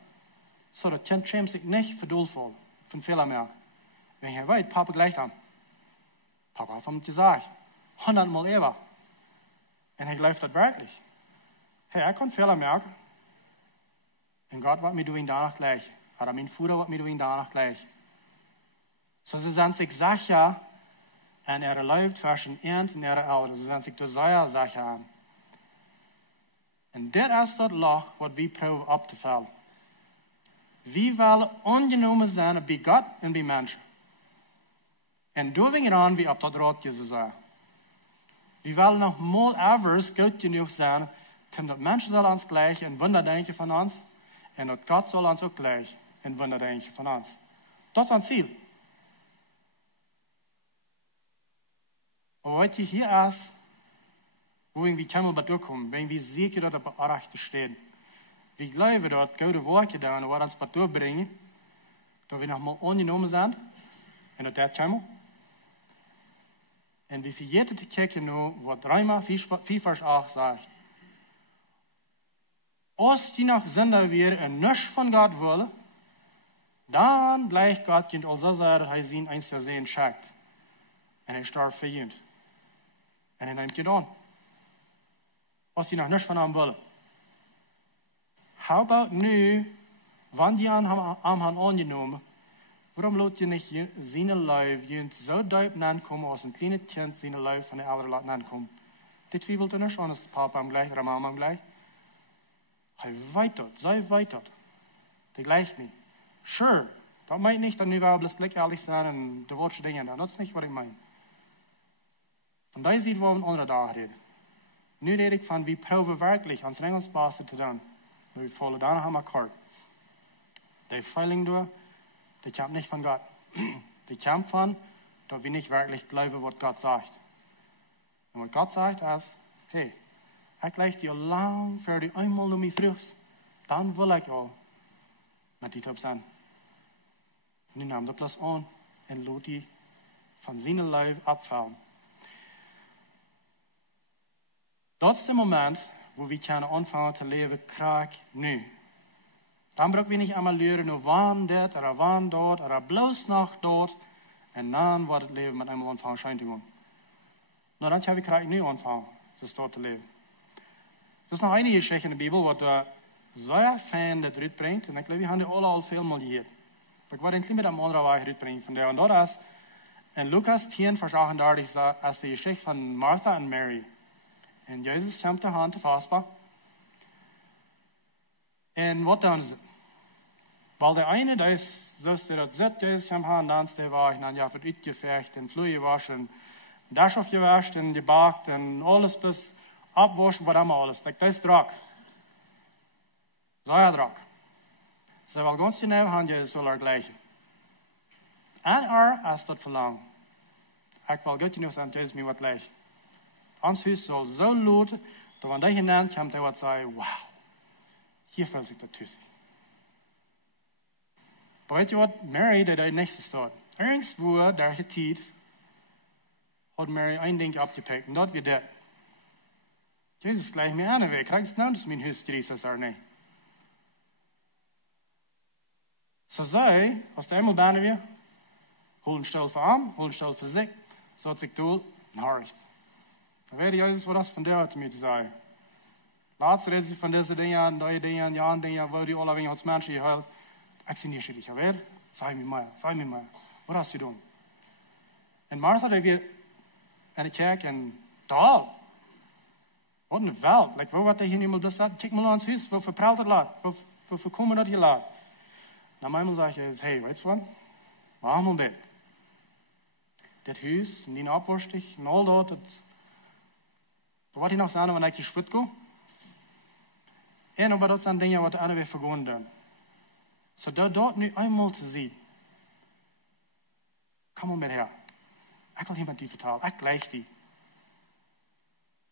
Zo dat kind schämt zich niet verdoelvol van Fehler meer. Wenn je weet, Papa gleich aan. Papa heeft hem gezegd. 100 Mal eeuwen. En hij gelooft dat werkelijk. Hey, hij kon Fehler merken. En Gott wat mir doen danach gleich. Oder mein Vater wat mir doen danach gleich. So sie sind sich sicher en ihre Leute zwischen Ernt und ihre Eltern. Sie sind sich durch sehr sicher an. En dit is dat Loch wat wir proben abzufallen. Wir willen ongenomen zijn bij Gott en bij mensen. En door we aan wie op dat roodje zijn. Wir willen nog mal evers goed genoeg zijn, dat mensen zullen ons gleich en wunder denken van ons. En dat Gott soll uns auch gleich ein Wunder denken von uns. Das ist ein Ziel. Aber heute hier ist, wo wir können wir durchkommen, wenn wir sicher dort auf der Rechte stehen. Wir glauben dort, gute Worte da, und uns durchbringen, dass wir nochmal angenommen sind, und das kommen. Und wir vergessen zu kijken nur, was 3 Vers 8 sagt. Als die noch Sünder wir und nichts von Gott wollen, dann gleich Gott kind also sagen, dass er sie eins zu sehen schickt. Und er starb für ihn. Und er nimmt ihn an. Als die noch nichts von ihm wollen. How about nu, wann die an haben angenommen, warum lässt ihr nicht seine Leib so deep ankommen, als ein kleines Kind seine Leib von der Eltern lassen ankommen? Die twiebelt er nicht an, dass der Papa am gleich oder Mama am gleich. Hij weet dat, zij weet dat. Die gleicht niet. Sure, dat meint niet dat nu wel bloß lekker ehrlich zijn en de woordje dingen. Dat is niet wat ik meen. Van die ziet waar we een andere dag reden. Nu red ik van wie proeven werkelijk ons Engelsbasis te doen. En we volgen daarna aan elkaar. Die feiling door, die komt niet van God. Die komt van dat we niet werkelijk geloven wat God zegt. En wat God zegt is, hey, ik leg je lang voor die eenmaal door mij vroeg. Dan wil ik al met die top zijn. Nu nam de plus aan en laat die van zijn leven afvallen. Dat is het moment waar we kunnen aanvangen te leven graag nu. Dan brauchen wir nicht einmal leren, nur wann dort, oder wann dort, oder bloß noch dort. Und dann wird das Leben mit einem Anfang scheint zu gehen. Nou, dan heb ik een nieuw aanvang, dus dort te leven. Er is nog einige Geschichten in de Bibel, wat sehr fijn dat uitbrengt. En ik geloof, we hebben die alle al veel mal gehört. Maar ik wil een klein beetje een andere weg uitbrengen van daar. En dat is in Lukas 10, vers 38, als de Geschichte van Martha en Mary. En Jezus komt de hand te vastpakken. En wat doen ze? Weil der eine, der ist, so ist der dort sitzt, Jezus am Hand, dann ist der war, und dann ja, wird uitgevecht, und Flühe gewaschen, das aufgewascht, und gebakt, und alles bis abwaschen, was immer alles. Das ist Druck. So ja, Druck. So, weil ganz genau haben Jezus soll gleiche. En als dat verlangt. Ik wil goed genoeg zijn, Jezus, mir wat gleich. Ons huis soll so laut, dat wanneer hij hinein komt, hij wat zeggen, wow, hier fällt sich das tussen. Aber weet je wat? Mary, die daar nächste staat. Irgendwo, daar getiet, hat Mary ein Ding abgepackt. Und dort wie das. Jesus gleich mir eine weg. Kriegst du nicht mein Haus gerissen, sagt nee. So sei, aus der einmal da wir, holen Stell für arm, holen Stell für sich, so hat sich tun, Nachricht. Da werde Jesus, was das von der hat mir zu sagen. Laatst redet sie von diesen Dingen, neue Dingen, ja, Dingen, wo die alle wegen als Menschen gehört. Ich sehe nicht, ich wer? Sag mir mal, was hast du tun? Und Martha, die wir in de kerk en daar. Wat een veld. Like, wo wat hij hier niet meer dat? Kijk maar naar ons huis. Wo verpraat het laat? Wo voorkomen dat hier laat? Dan mijn man zegt, hey, weet je wat? Waarom moet dit? Dit huis, en die opworstig, en al dat. Wat hij nog zeggen, wanneer ik je schwit go? En op dat zijn dingen wat de anderen weer vergonnen doen. Zodat dat nu eenmaal te zien. Kom maar met her. Ik wil iemand die vertellen. Ik gleich die.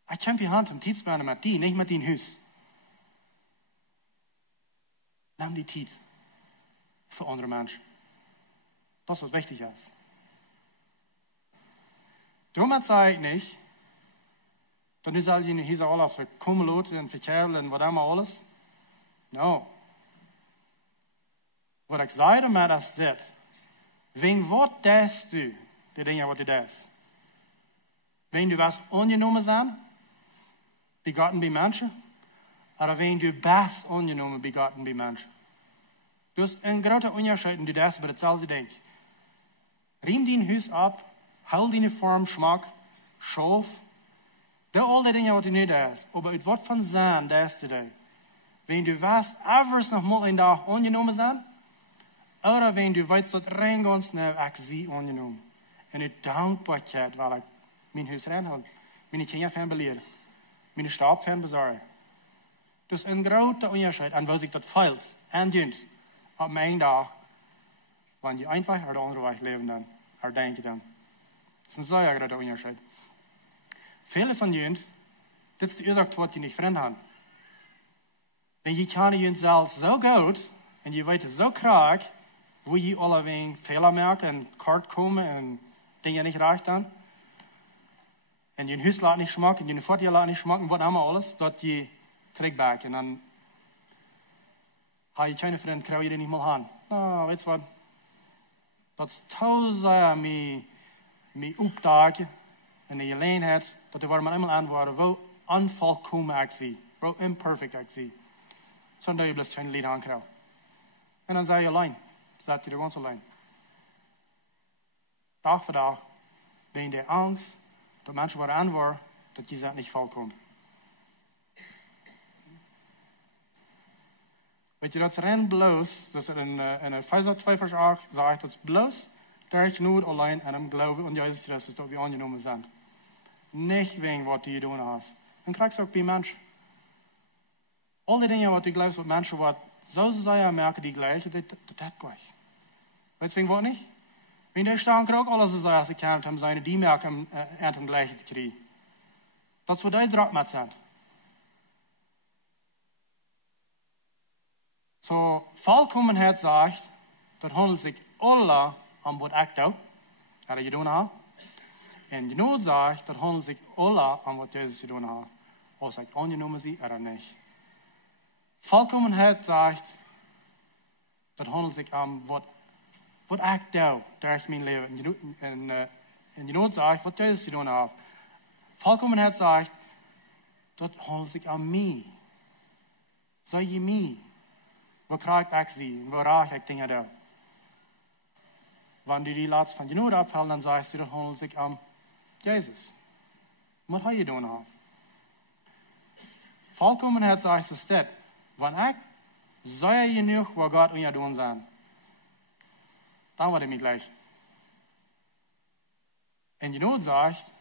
Ik kämpfe je hand om tijd te sparen met die, niet met die huis. Neem die tijd voor andere mensen. Dat is wat wichtig is. Daarom zei ik niet, dat nu zal je hier zo alles verkommelen en verkennen en wat allemaal alles. No. Wat ik zei daarmee is dit. Wegen wat deest du? Die dingen wat je deest. Wenn du was ongenomen zijn, begotten bij mensen, oder wenn du best ongenomen begotten bij mensen. Dus een grote onderscheid in die deest bij hetzelfde ding. Riem die huis op, hou die vorm, smaak, schoof. Dat al die dingen wat je nu deest. Maar uit wat van zijn deest je die? Wenn du was evers nog mal een dag ongenomen zijn, oder wenn du weißt, dat rein ganz schnell ik zie ongenomen. En uit dankbaarheid, weil ik mijn huis reinhoud, mijn kinderen van beleren, mijn stap van bezorgen. Dus een grote onderscheid aan wat zich dat feilt en dient op mijn dag, wanneer je einfach op de andere weg leven dan, of denken dan. Dat is een zeer grote onderscheid. Vele van jullie, dit is de oorzaak wat je niet vrienden hebben. En je kan je zelf zo goed, en je weet zo graag, hoe je alle wegen Fehler merken en kort komen en dingen niet recht dan. En je huis laat niet smaken, je voeten laat niet smaken, wat allemaal alles, dat je terugback. En dan ga je geen vriend, krijg je er niet meer aan. Nou, weet je wat? Dat is touwzaam mijn opdagen en de gelegenheid, dat er waar maar eenmaal aan worden, wo onvolkomen ik zie, wo imperfect ik zie. Zodat je bloos geen lied aan krijgt. En dan zei je alleen, zat je er gewoon alleen. Dag voor dag, ben je angst, dat mensen worden aanwaren, dat je dat niet volkomen. Weet je, dat is rein bloos, dat is in Epheser 2 vers 8 zegt, dat is bloos, daar is nur alleen en hem geloven en Jezus Christus, dat we aangenomen zijn. Niet wegen wat je doen hast. En krijg je ook bij mensen. Al die dingen wat je gelooft, wat mensen wat zo zijn merken die gleiche, dat gleich. Weet je wegen wat niet? Wenn der staan krijgt, alles is als ik kan, hem zijn die merken en hem gleiche te krijgen. Dat is wat hij druk met zijn. So, volkomenheid zegt, dat handelt zich alle om wat ik doe, dat je doen hebt. En genoeg zegt, dat handelt zich alle om wat Jezus je doen heeft. Of ik aangenomen zie, of niet. Volkomenheid zegt, Dat handelt zich wat ik doe durch mijn leven. En je nooit zegt, wat Jezus gedaan heeft. Volkomenheid zegt, dat handelt zich mij. Zeg je mij, wat krijg ik zie, waar raak ik dingen doe. Wanneer du die laatste van je nood afhaalt, dan zegt je, dat handelt zich Jezus. Wat heb je gedaan? Volkomenheid zegt dus dit. Wanneer ik zei je nu wat God aan je doen zijn, dan wordt het niet gleich. En je nood zegt,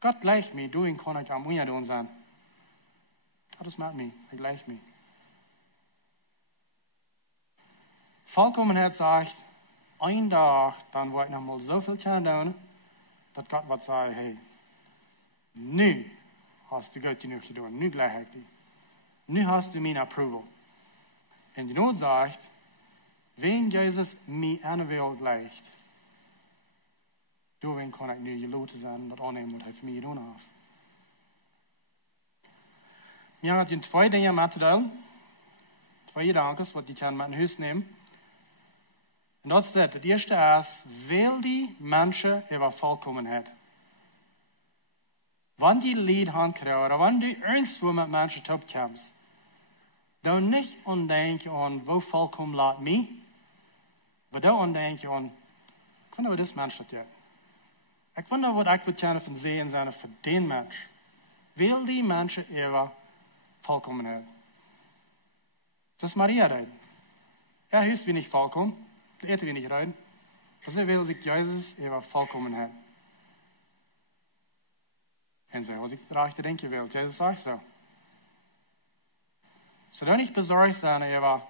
God gleicht mij, doen kan ik aan je doen zijn. Dat is met mij, hij gleicht mij. Volkomenheid zegt, een dag, dan word ik nog mal zoveel gaan doen, dat God wat zei, hey, nu hast du Gott genoeg gedaan, nu gleich ik die. Nu hast du mijn approval. En je nood zegt, wenn Jezus mij aan wil gleicht, dan kan ik nu geloten zijn, dat aannemen wat hij voor mij gedaan heeft. Wir haben je 2 dingen met te delen. 2 gedankens, wat je kan met een huis nemen. En dat is dit. Het eerste is, wil die mensen over volkomenheid. Wanneer die leid gaan krijgen, wanneer die irgendwo met mensen topkomt, dan niet aan denken aan, wo volkomen laat mij, maar dan aan denken aan, ik weet wat dit mens dat heeft. Ik weet wat ik wil kunnen van zien zijn voor die mens. Wil die mensen over volkomenheid. Das ist Maria reden. Hüst wie nicht vollkommen, der eten wie nicht reden. Das will sich Jesus über Vollkommenheit. En so, was ich daran denken will, Jesus sagt so. So dann nicht besorgt sein über,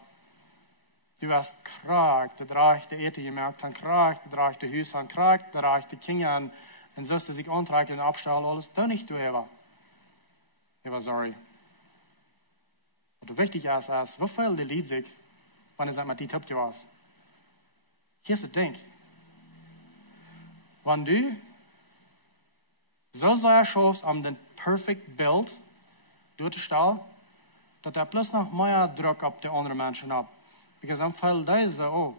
du hast krank, der Reich der Ete gemerkt, han krank, der Reich der Hüs, han krank, der Reich der Kinder, und so ist sich antreiben und abstellen alles, dann nicht du über. Sorry. Wat wichtig is, hoeveel de lied zich, wanneer ze met die topje was. Hier is het ding. Wanneer du zo sehr schaffst, om den perfect beeld door te stellen, dat er plus nog meer druk op de andere mensen hebt. Because dan veel deze,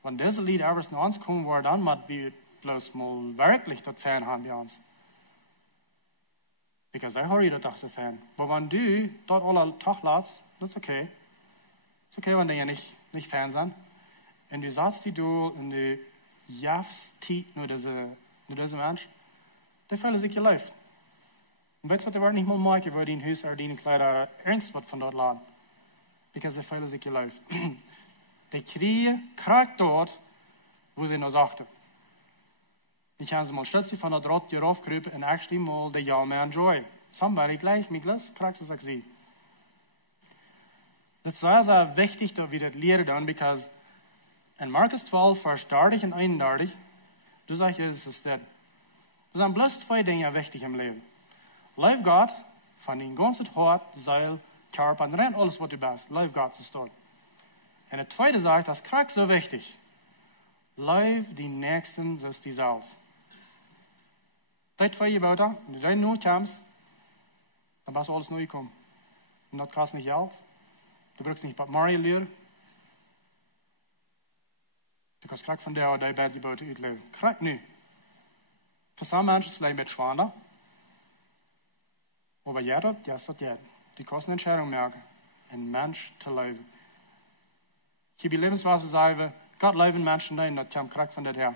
wanneer deze lied ergens naar ons komen wordt, dan moet we plus mal werkelijk dat fan hebben bij ons. Because I hurry dat toch so fan. Aber wenn du dort alle Tag lässt, that's okay. It's okay, wenn die ja nicht fan sind. Und du sagst die du und du jaffst tief nur diese Mensch, der fällt sich geläuft. Und weißt du, der wird nicht mal machen, wo die in Hüs oder die in Kleider ernst wird von dort laden. Because der fällt sich geläuft. Die kriegen Kraft dort, wo sie noch sagten. Ich habe sie mal stützig von der Draht raufgerüben und actually mal die Jahr mehr enjoy. Somebody gleich mit Glas, kriegst du es auch sie. Das ist sehr, sehr wichtig, dass wir das lernen, because in Markus 12, Vers 30 und 31, du sagst, Jesus ist das. Das sind bloß 2 Dinge wichtig im Leben. Liebe Gott von deinem ganzen Hort, Seil, Körper und renn alles, was du bist. Liebe Gott zu stehen. Und der zweite sagt, das ist so wichtig. Liebe die Nächsten, so ist die selbst. Dat 2 gebouwd en als je nooit komt, dan was alles nooit gekomen. En dat kost niet geld. Du brauchst nicht wat Mario leren. Du kannst krijgen van der die bij die boot uitleven. Krijg nu. Voor sommige mensen is het vielleicht een beetje schwander. Aber jeder, der ist das jeder. Die kosten Entscheidung merken. Ein Mensch zu leben. Ich habe Lebensweise sagen, Gott leben Menschen nein, das kommt krijg van dit her.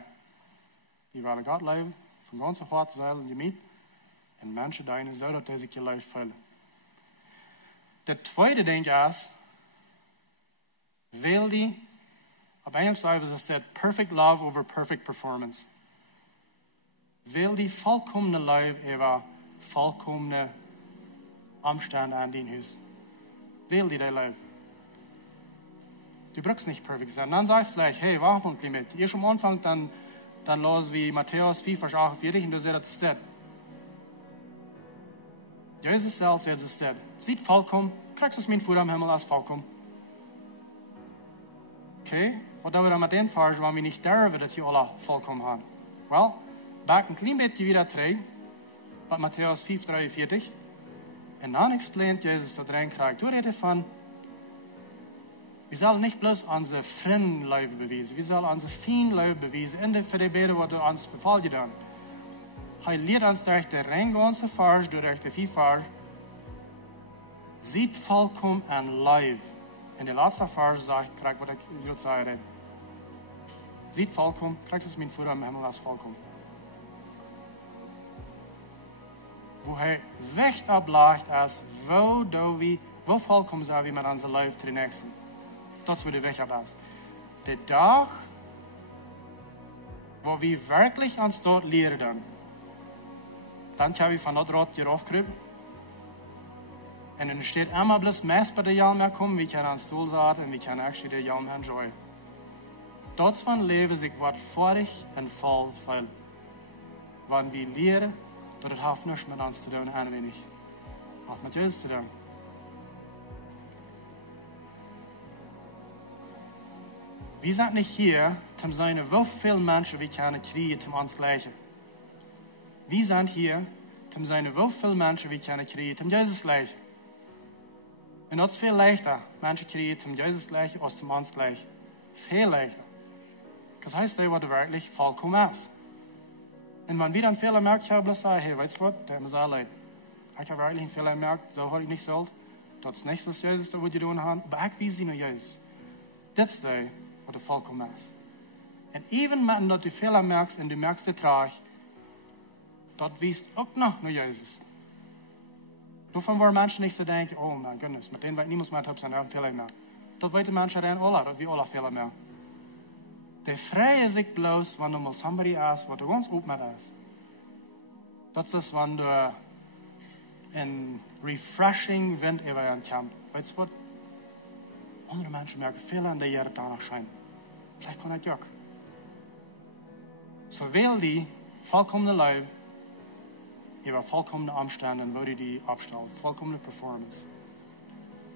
Die willen Gott leben. Van ganze hart, Seil und Gemüt. Und Menschen deine, so dass sich ihr Leben füllen. Der zweite Ding ist, will die, auf Englisch sagen sie, es steht perfect love over perfect performance. Will die vollkommene Leben über vollkommene Umstände an dein Haus. Will die dein Leben. Du brauchst nicht perfekt sein. Dann sagst du vielleicht, hey, warum ein bisschen mit? Ihr schon am Anfang, dann los wie Matthäus 4, Vers 48 und du siehst, das steht. Jesus selbst sagt, es steht. Sieht vollkommen, kriegst du es mit vor am Himmel als vollkommen. Okay, wat doen we dan met den Vers, waar we niet durven dat je alle vollkommen haben? Wel, back een klein beetje weer terug, wat Matthäus 5, 43. En dan explaint Jezus dat erin krijgt. Toen redt hij van, Wir sollen nicht bloß unsere Freunde Leben beweisen, wir sollen unsere Feinde Leben beweisen, in der für die Bete, was du uns befallt getan. Hij leert ons durch die ganze Vers, durch die 4 Vers, sieht vollkommen an Leib. In der letzten Vers sagt, krijg wat ik wil zeggen. Sieht vollkommen, krijgt es mein Vater im Himmel als vollkommen. Wo hij weg ablegt, als wo vollkommen zijn we met onze Leib zu den Nächsten. Dat is wo der Weg ablaagt. Der Tag, wo wir wirklich uns dort leren, dann kan we van dat rad hier afkruipen. En dan steht immer bloß meest bij de jalm komen, we kunnen aan de stoel zitten en we kunnen actually de jalm enjoyen. Dat van leven zich wat vorig en vol veel. Wanneer we leren, dat het heeft niets met ons te doen, en wenig. Het heeft met ons te doen. Wir sind nicht hier, um zu sehen, wie viele Menschen wir können kriegen, um uns gleichen. Wir sind hier, um zu sehen, wie viele Menschen wir können kriegen, um Jesus gleichen. Und das ist viel leichter, Menschen kriegen, um Jesus gleichen, als um uns gleichen. Viel leichter. Das heißt, der wird wirklich vollkommen ist. Und wenn wir dann Fehler merken, ich habe sagen, hey, weißt du was, der muss allein. Ich habe wirklich einen Fehler gemerkt, so habe ich nicht sollt. Das ist nicht, was Jesus da würde tun haben, aber ich weiß nur Jesus. Das ist der, was der vollkommen ist. Und even wenn du die Fehler merkst und du merkst den Trag, das wisst auch noch nur Jesus. Davon wollen Menschen nicht so denken, oh mein Gott, mit denen, was ich niemals mehr habe, sind auch Fehler mehr. Das weiten Menschen dann alle, dass wir alle Fehler mehr. Der freie sich bloß, wenn du mal somebody ist, was du ganz oben ist. Das ist, wenn du ein refreshing Wind über einen Camp. Weißt du was? Andere Menschen merken Fehler in der Jahre danach scheinen. Vielleicht kann ich auch. So wähl die vollkommene Leib über vollkommene Umstände, wo die abstellt, vollkommene Performance.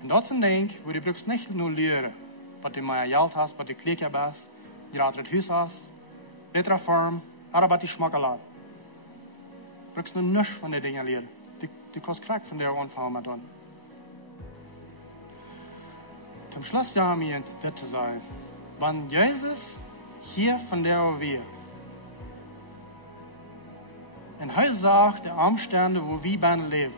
Und das ist ein Ding, wo du brauchst nicht nur lernen, was du mehr Geld hast, was du Klick hast, gerade das Haus hast, bessere Form, aber was die Schmackerlad. Du brauchst nur nichts von den Dingen lernen. Du kannst krank von der Anfang mal tun. Zum Schluss ja mir das zu sagen, wenn Jesus hier von der wir und er sagt, die Umstände, wo wir beide leben,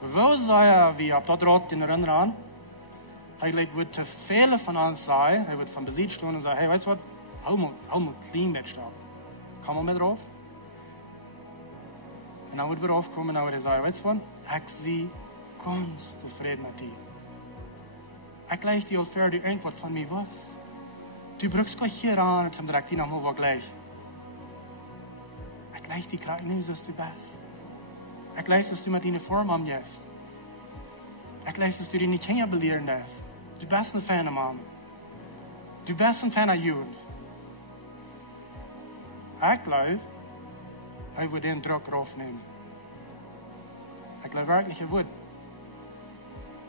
wo sei wir ab dort Rot in Rinder an, er wird zu viele von uns sagen, er wird von Besitz tun und sagen, hey, weißt du was, hau mal clean mit da. Komm mal mit drauf. Und dann wird wir aufkommen und dann wird er sagen, weißt du was, ich sehe ganz zufrieden mit dir. Ich gleich dir für die irgendwas von mir was. Du brauchst gar hier an und direkt die nochmal was gleich. Ich gleich die gerade nicht, dass du bist. Ich gleich, dass du mit deiner Form am jetzt. Ich gleich, dass du deine Kinder belehren darfst. Du bist ein Fan der Mama. Du bist ein Fan der Jugend. Ich glaube, er würde den Druck raufnehmen. Ich glaube wirklich, er würde.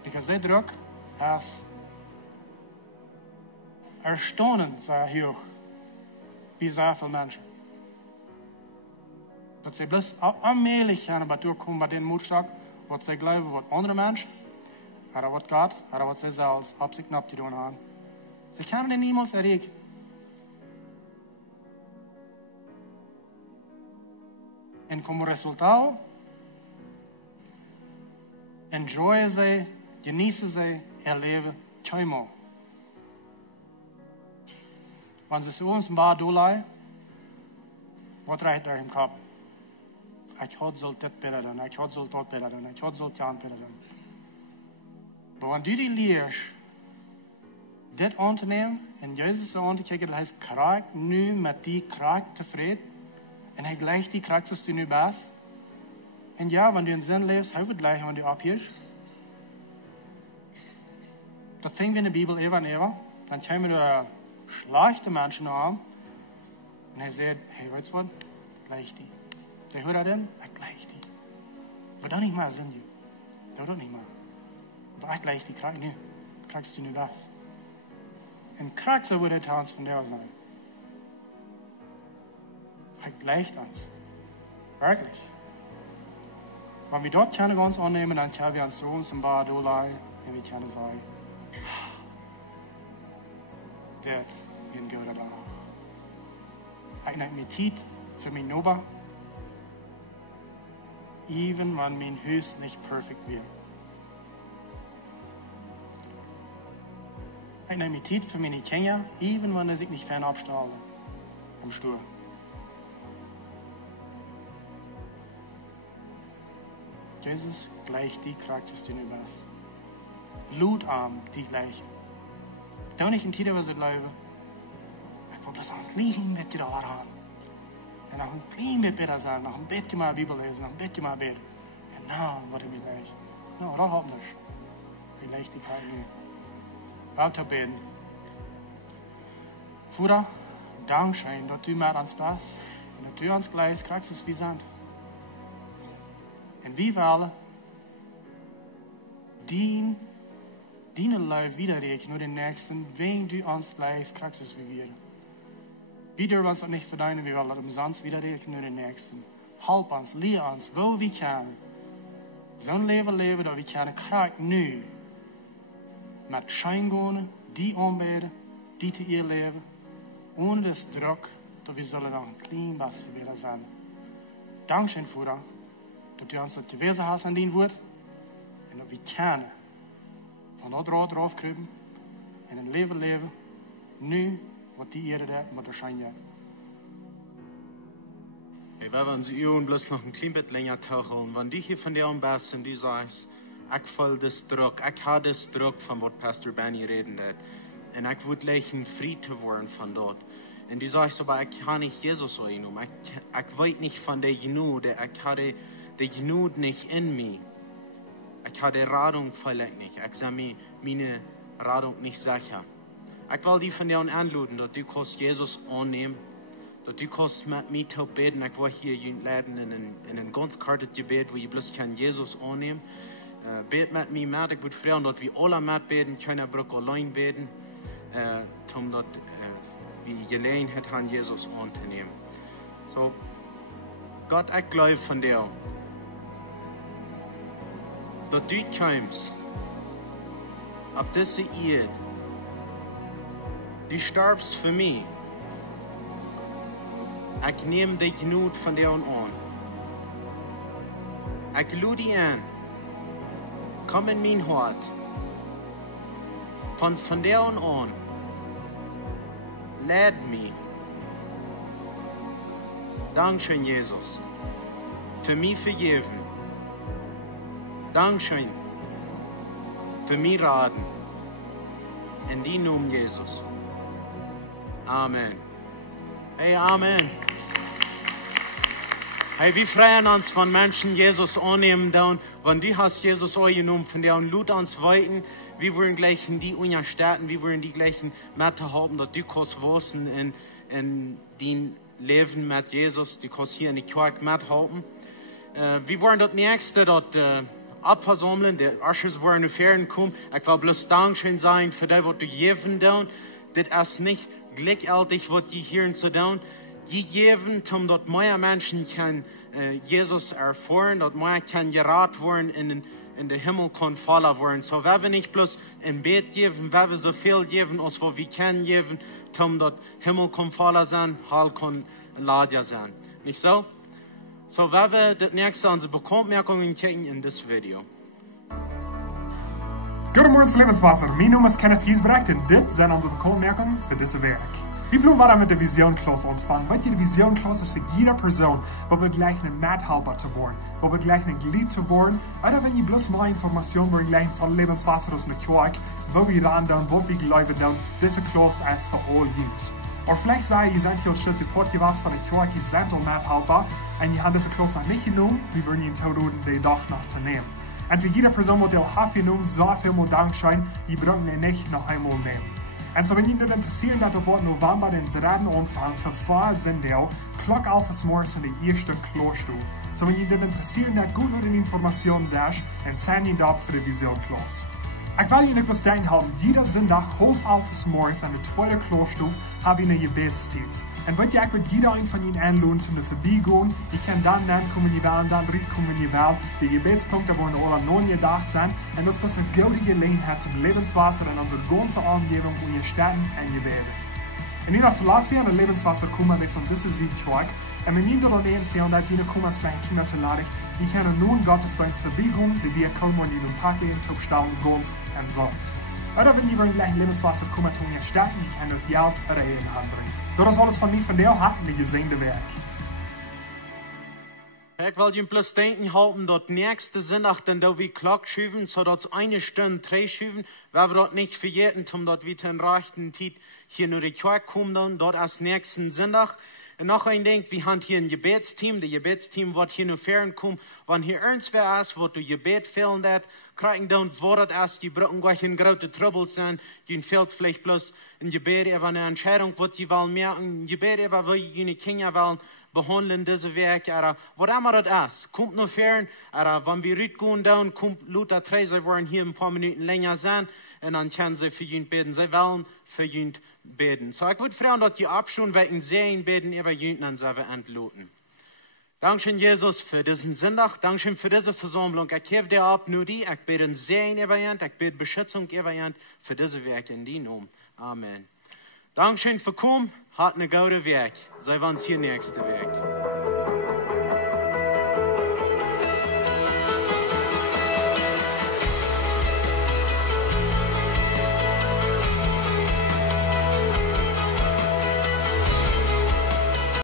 Because der Druck ist erstaunend, sehr hoch, wie sehr viele Menschen. Dass sie bloß allmählich durchkommen bei den Mutschlag, was sie glauben, was andere Menschen, oder was Gott, oder was sie selbst Absicht knapp zu tun haben. Sie können den niemals erregen. Und como Resultat, enjoyen sie, genießen sie ihr Leben keinmal. Wenn sie zu uns ein paar durchleihen, was reicht euch im Kopf? Ich soll das besser tun, ich soll das besser tun, ich soll das besser tun. Aber wenn du die lehrst, das anzunehmen, und Jesus anzukriegen, das heißt, krieg nu mit die krieg zufrieden, und er gleich die kriegst, dass du nu bist. Und ja, wenn du in Sinn lebst, er wird gleich, wenn du abhörst. Das fängt wir in der Bibel immer und immer. Dann kommen wir schlechte Menschen an. Und er sagt, hey, weißt du was? Gleich die. Der hört dann, gleich die. Aber dann nicht mehr sind die. Der hört nicht mehr. Aber gleich die kriegst du nicht das. Und kriegst du, wo der Tanz von der sein. Er gleicht uns. Wirklich. Wenn wir dort keine ganz annehmen, dann können wir uns so uns ein paar Dollar und wir können sagen, dat in Gott da. Ich neem mir Zeit für mein Nober, even wenn mein Haus nicht perfekt wird. Ich neem mir Zeit für meine Kinder, even wenn ich nicht fern abstrahle im Stuhl. Jesus gleich die Charakter des Universums. Blutarm die gleiche. Da nicht in Tida was ich glaube. Ich will bloß noch ein klein bisschen da haben. Und noch ein klein bisschen besser sein, noch ein bisschen mal Bibel lesen, noch ein bisschen mal beten. Und dann wird mir gleich. No, das hab nicht. Die Leichtigkeit nicht. Weiter beten. Vater, Dankeschön, dass du mir ans Pass und dass du uns gleich kriegst wie Sand. Und wie wir alle deine Leute widerregen, nur den Nächsten, wenn du uns gleich kriegst wie wir. Wie dürfen wir uns das nicht verdienen, wie wir alle umsonst widerregen, nur den Nächsten. Halb uns, lehr uns, wo wir können. So ein Leben, dass wir können, kriegen nu. Mit Scheingone, die anbeten, die zu ihr leben, ohne das Druck, dass wir sollen noch ein klein bisschen wieder sein. Dankeschön, Vater, dass du uns das gewesen hast an dein Wort und dass wir können von dort drauf kriegen und ein Leben leben, nu, was die Erde da mit der Schein hat. Hey, wenn wir uns bloß noch ein klein bisschen länger tauchen, wenn du hier von dir am besten, du sagst, ich voll das Druck, ich habe das Druck, von was Pastor Benny reden hat. Und ich würde leichen Frieden werden von dort. Und du sagst aber, ich kann nicht Jesus einnehmen. Ich weiß nicht von der Genut, ich habe die Genut nicht in mir. Ich habe die Radung vielleicht nicht. Ich sage mir meine Radung nicht sicher. Ich will die von dir anladen, dass du Jesus annehmen, dass du mit mir zu beten. Ich will hier einladen in ein ganz kurzes Gebet, wo ich bloß Jesus annehmen kann. Bet mit mir mit. Ich würde fragen, dass wir alle mit beten, keiner braucht allein beten, um dass wir Gelegenheit haben, Jesus anzunehmen. So, Gott, ich glaube von dir, dass du kommst auf diese Erde. Du stirbst für mich. Ich nehme die Genut von dir an. Ich lade dich an. Komm in mein Hort. Von der an. Lad mich. Dankeschön, Jesus. Für mich vergeben. Dankeschön. Für mich raten. In die Namen Jesus. Amen. Hey, Amen. Hey, wir freuen uns, von Menschen Jesus annehmen, wenn du hast Jesus angenommen, von der und lud uns weiten, wir wollen gleich in die Universitäten, wir wollen die gleichen Mette haben, dass du kannst wissen in dein Leben mit Jesus, du kannst hier in die Kirche mithalten. Wir wollen das nächste, das abversammeln, die Asches wollen auf Ferien kommen. Ich will bloß Dankeschön sein für das, was du gegeben hast. Das ist nicht gleichzeitig, was die hier zu tun. Gegeben, damit mehr Menschen kann Jesus erfahren, dass mehr kann geraten werden, in den Himmel kann fallen werden. So, wenn wir nicht bloß im Bett geben, wenn wir so viel geben, als was wir können geben, damit Himmel kann fallen sein, Hall kann laden sein. Nicht so? So, wenn wir das nächste unsere Bemerkungen checken in das Video. Guten Morgen, Lebenswasser. Mein Name ist Kenneth Giesbrecht und das sind unsere Bemerkungen für dieses Werk. Wir bleiben weiter mit der Vision-Klasse anfangen, weil die Vision-Klasse ist für jede Person, wo wir gleich eine Mithelfer zu werden, wo wir gleich ein Glied zu werden, oder wenn ihr bloß mehr Informationen wollt, gleich von Lebenswasser aus der Kirche, wo wir ran tun, wo wir glauben tun, diese Klasse ist für all Jungs. Oder vielleicht seid ihr seid hier schon Support gewesen von der Kirche, ihr seid auch Mithelfer, und ihr habt diese Klasse noch nicht genommen, wir würden ihnen tun, die doch noch zu nehmen. Und für jede Person, die auch hat genommen, so viel Dankeschön, die brauchen ihn nicht noch einmal nehmen. Und so, wenn ihr das interessiert, dass wir im November den 3. Anfang für 4 sind, klock auf das Morgens in der ersten Klostufe. So, wenn ihr das interessiert, dass gut nur die Informationen da ist, dann seid ihr da für die Vision-Klasse. Ich will Ihnen etwas haben, jeder Sonntag, halb auf das Morgens an der 2. Klostufe, haben wir eine Gebetsteams. En wat ik met iedereen van jullie aanloont om er voorbij gaan, je kan dan komen je wel en dan komen je wel. De gebetspunten worden alle 9 dagen zijn. En dat is pas een goede gelegenheid om Lebenswasser in onze ganze omgeving onderstützen en gebeten. En nu nog te laat weer aan Lebenswasser komen, is om deze Siegkirche. En we nemen er alleen veel dat je komst van een kindersladig. Je kan er nun Gottesdienst voorbij gaan, die wir kommen in een pakje in Topstall, ganz en sonst. Oder wenn ihr gleich Lebenswasser kommt, tun ihr starten, die kann das Geld oder in Hand bringen. Das ist alles von mir von der hat die gesehene Werk. Ich will Ihnen bloß denken halten, dort nächste Sonntag, denn da wir Glock schüben, so dort 1 Stunde 3 schüben, weil wir dort nicht verjährten, um dort wieder in rechten Zeit hier nur die Kirche kommen, dann dort als nächsten Sonntag. Und noch ein Ding, wir haben hier ein Gebetsteam, das Gebetsteam wird hier nur fern kommen, wenn hier irgendwer ist, wo du Gebet fehlen hat, kriegen dann Worte erst, die brauchen gleich in große Trouble sein, die fehlt vielleicht bloß ein Gebet über eine Entscheidung, was die wollen mehr, ein Gebet über, wie die Kinder wollen behandeln, diese Werk, oder was immer das ist, kommt nur fern, oder wenn wir rausgehen, dann kommt Luther 3, sie wollen hier ein paar Minuten länger sein, und dann können sie für ihn beten, sie wollen für ihn beten. So, ich würde fragen, dass die abschauen, wegen sehen beten, über ihn dann selber entloten. Dankeschön, Jesus, für diesen Sonntag. Dankeschön für diese Versammlung. Ich gebe dir ab, nur die. Ich bete Segen über ihn. Ich bete Beschützung über ihn für diese Werk in die Namen. Amen. Dankeschön für kommen. Hat eine gute Werk. Sei uns hier nächste Werk.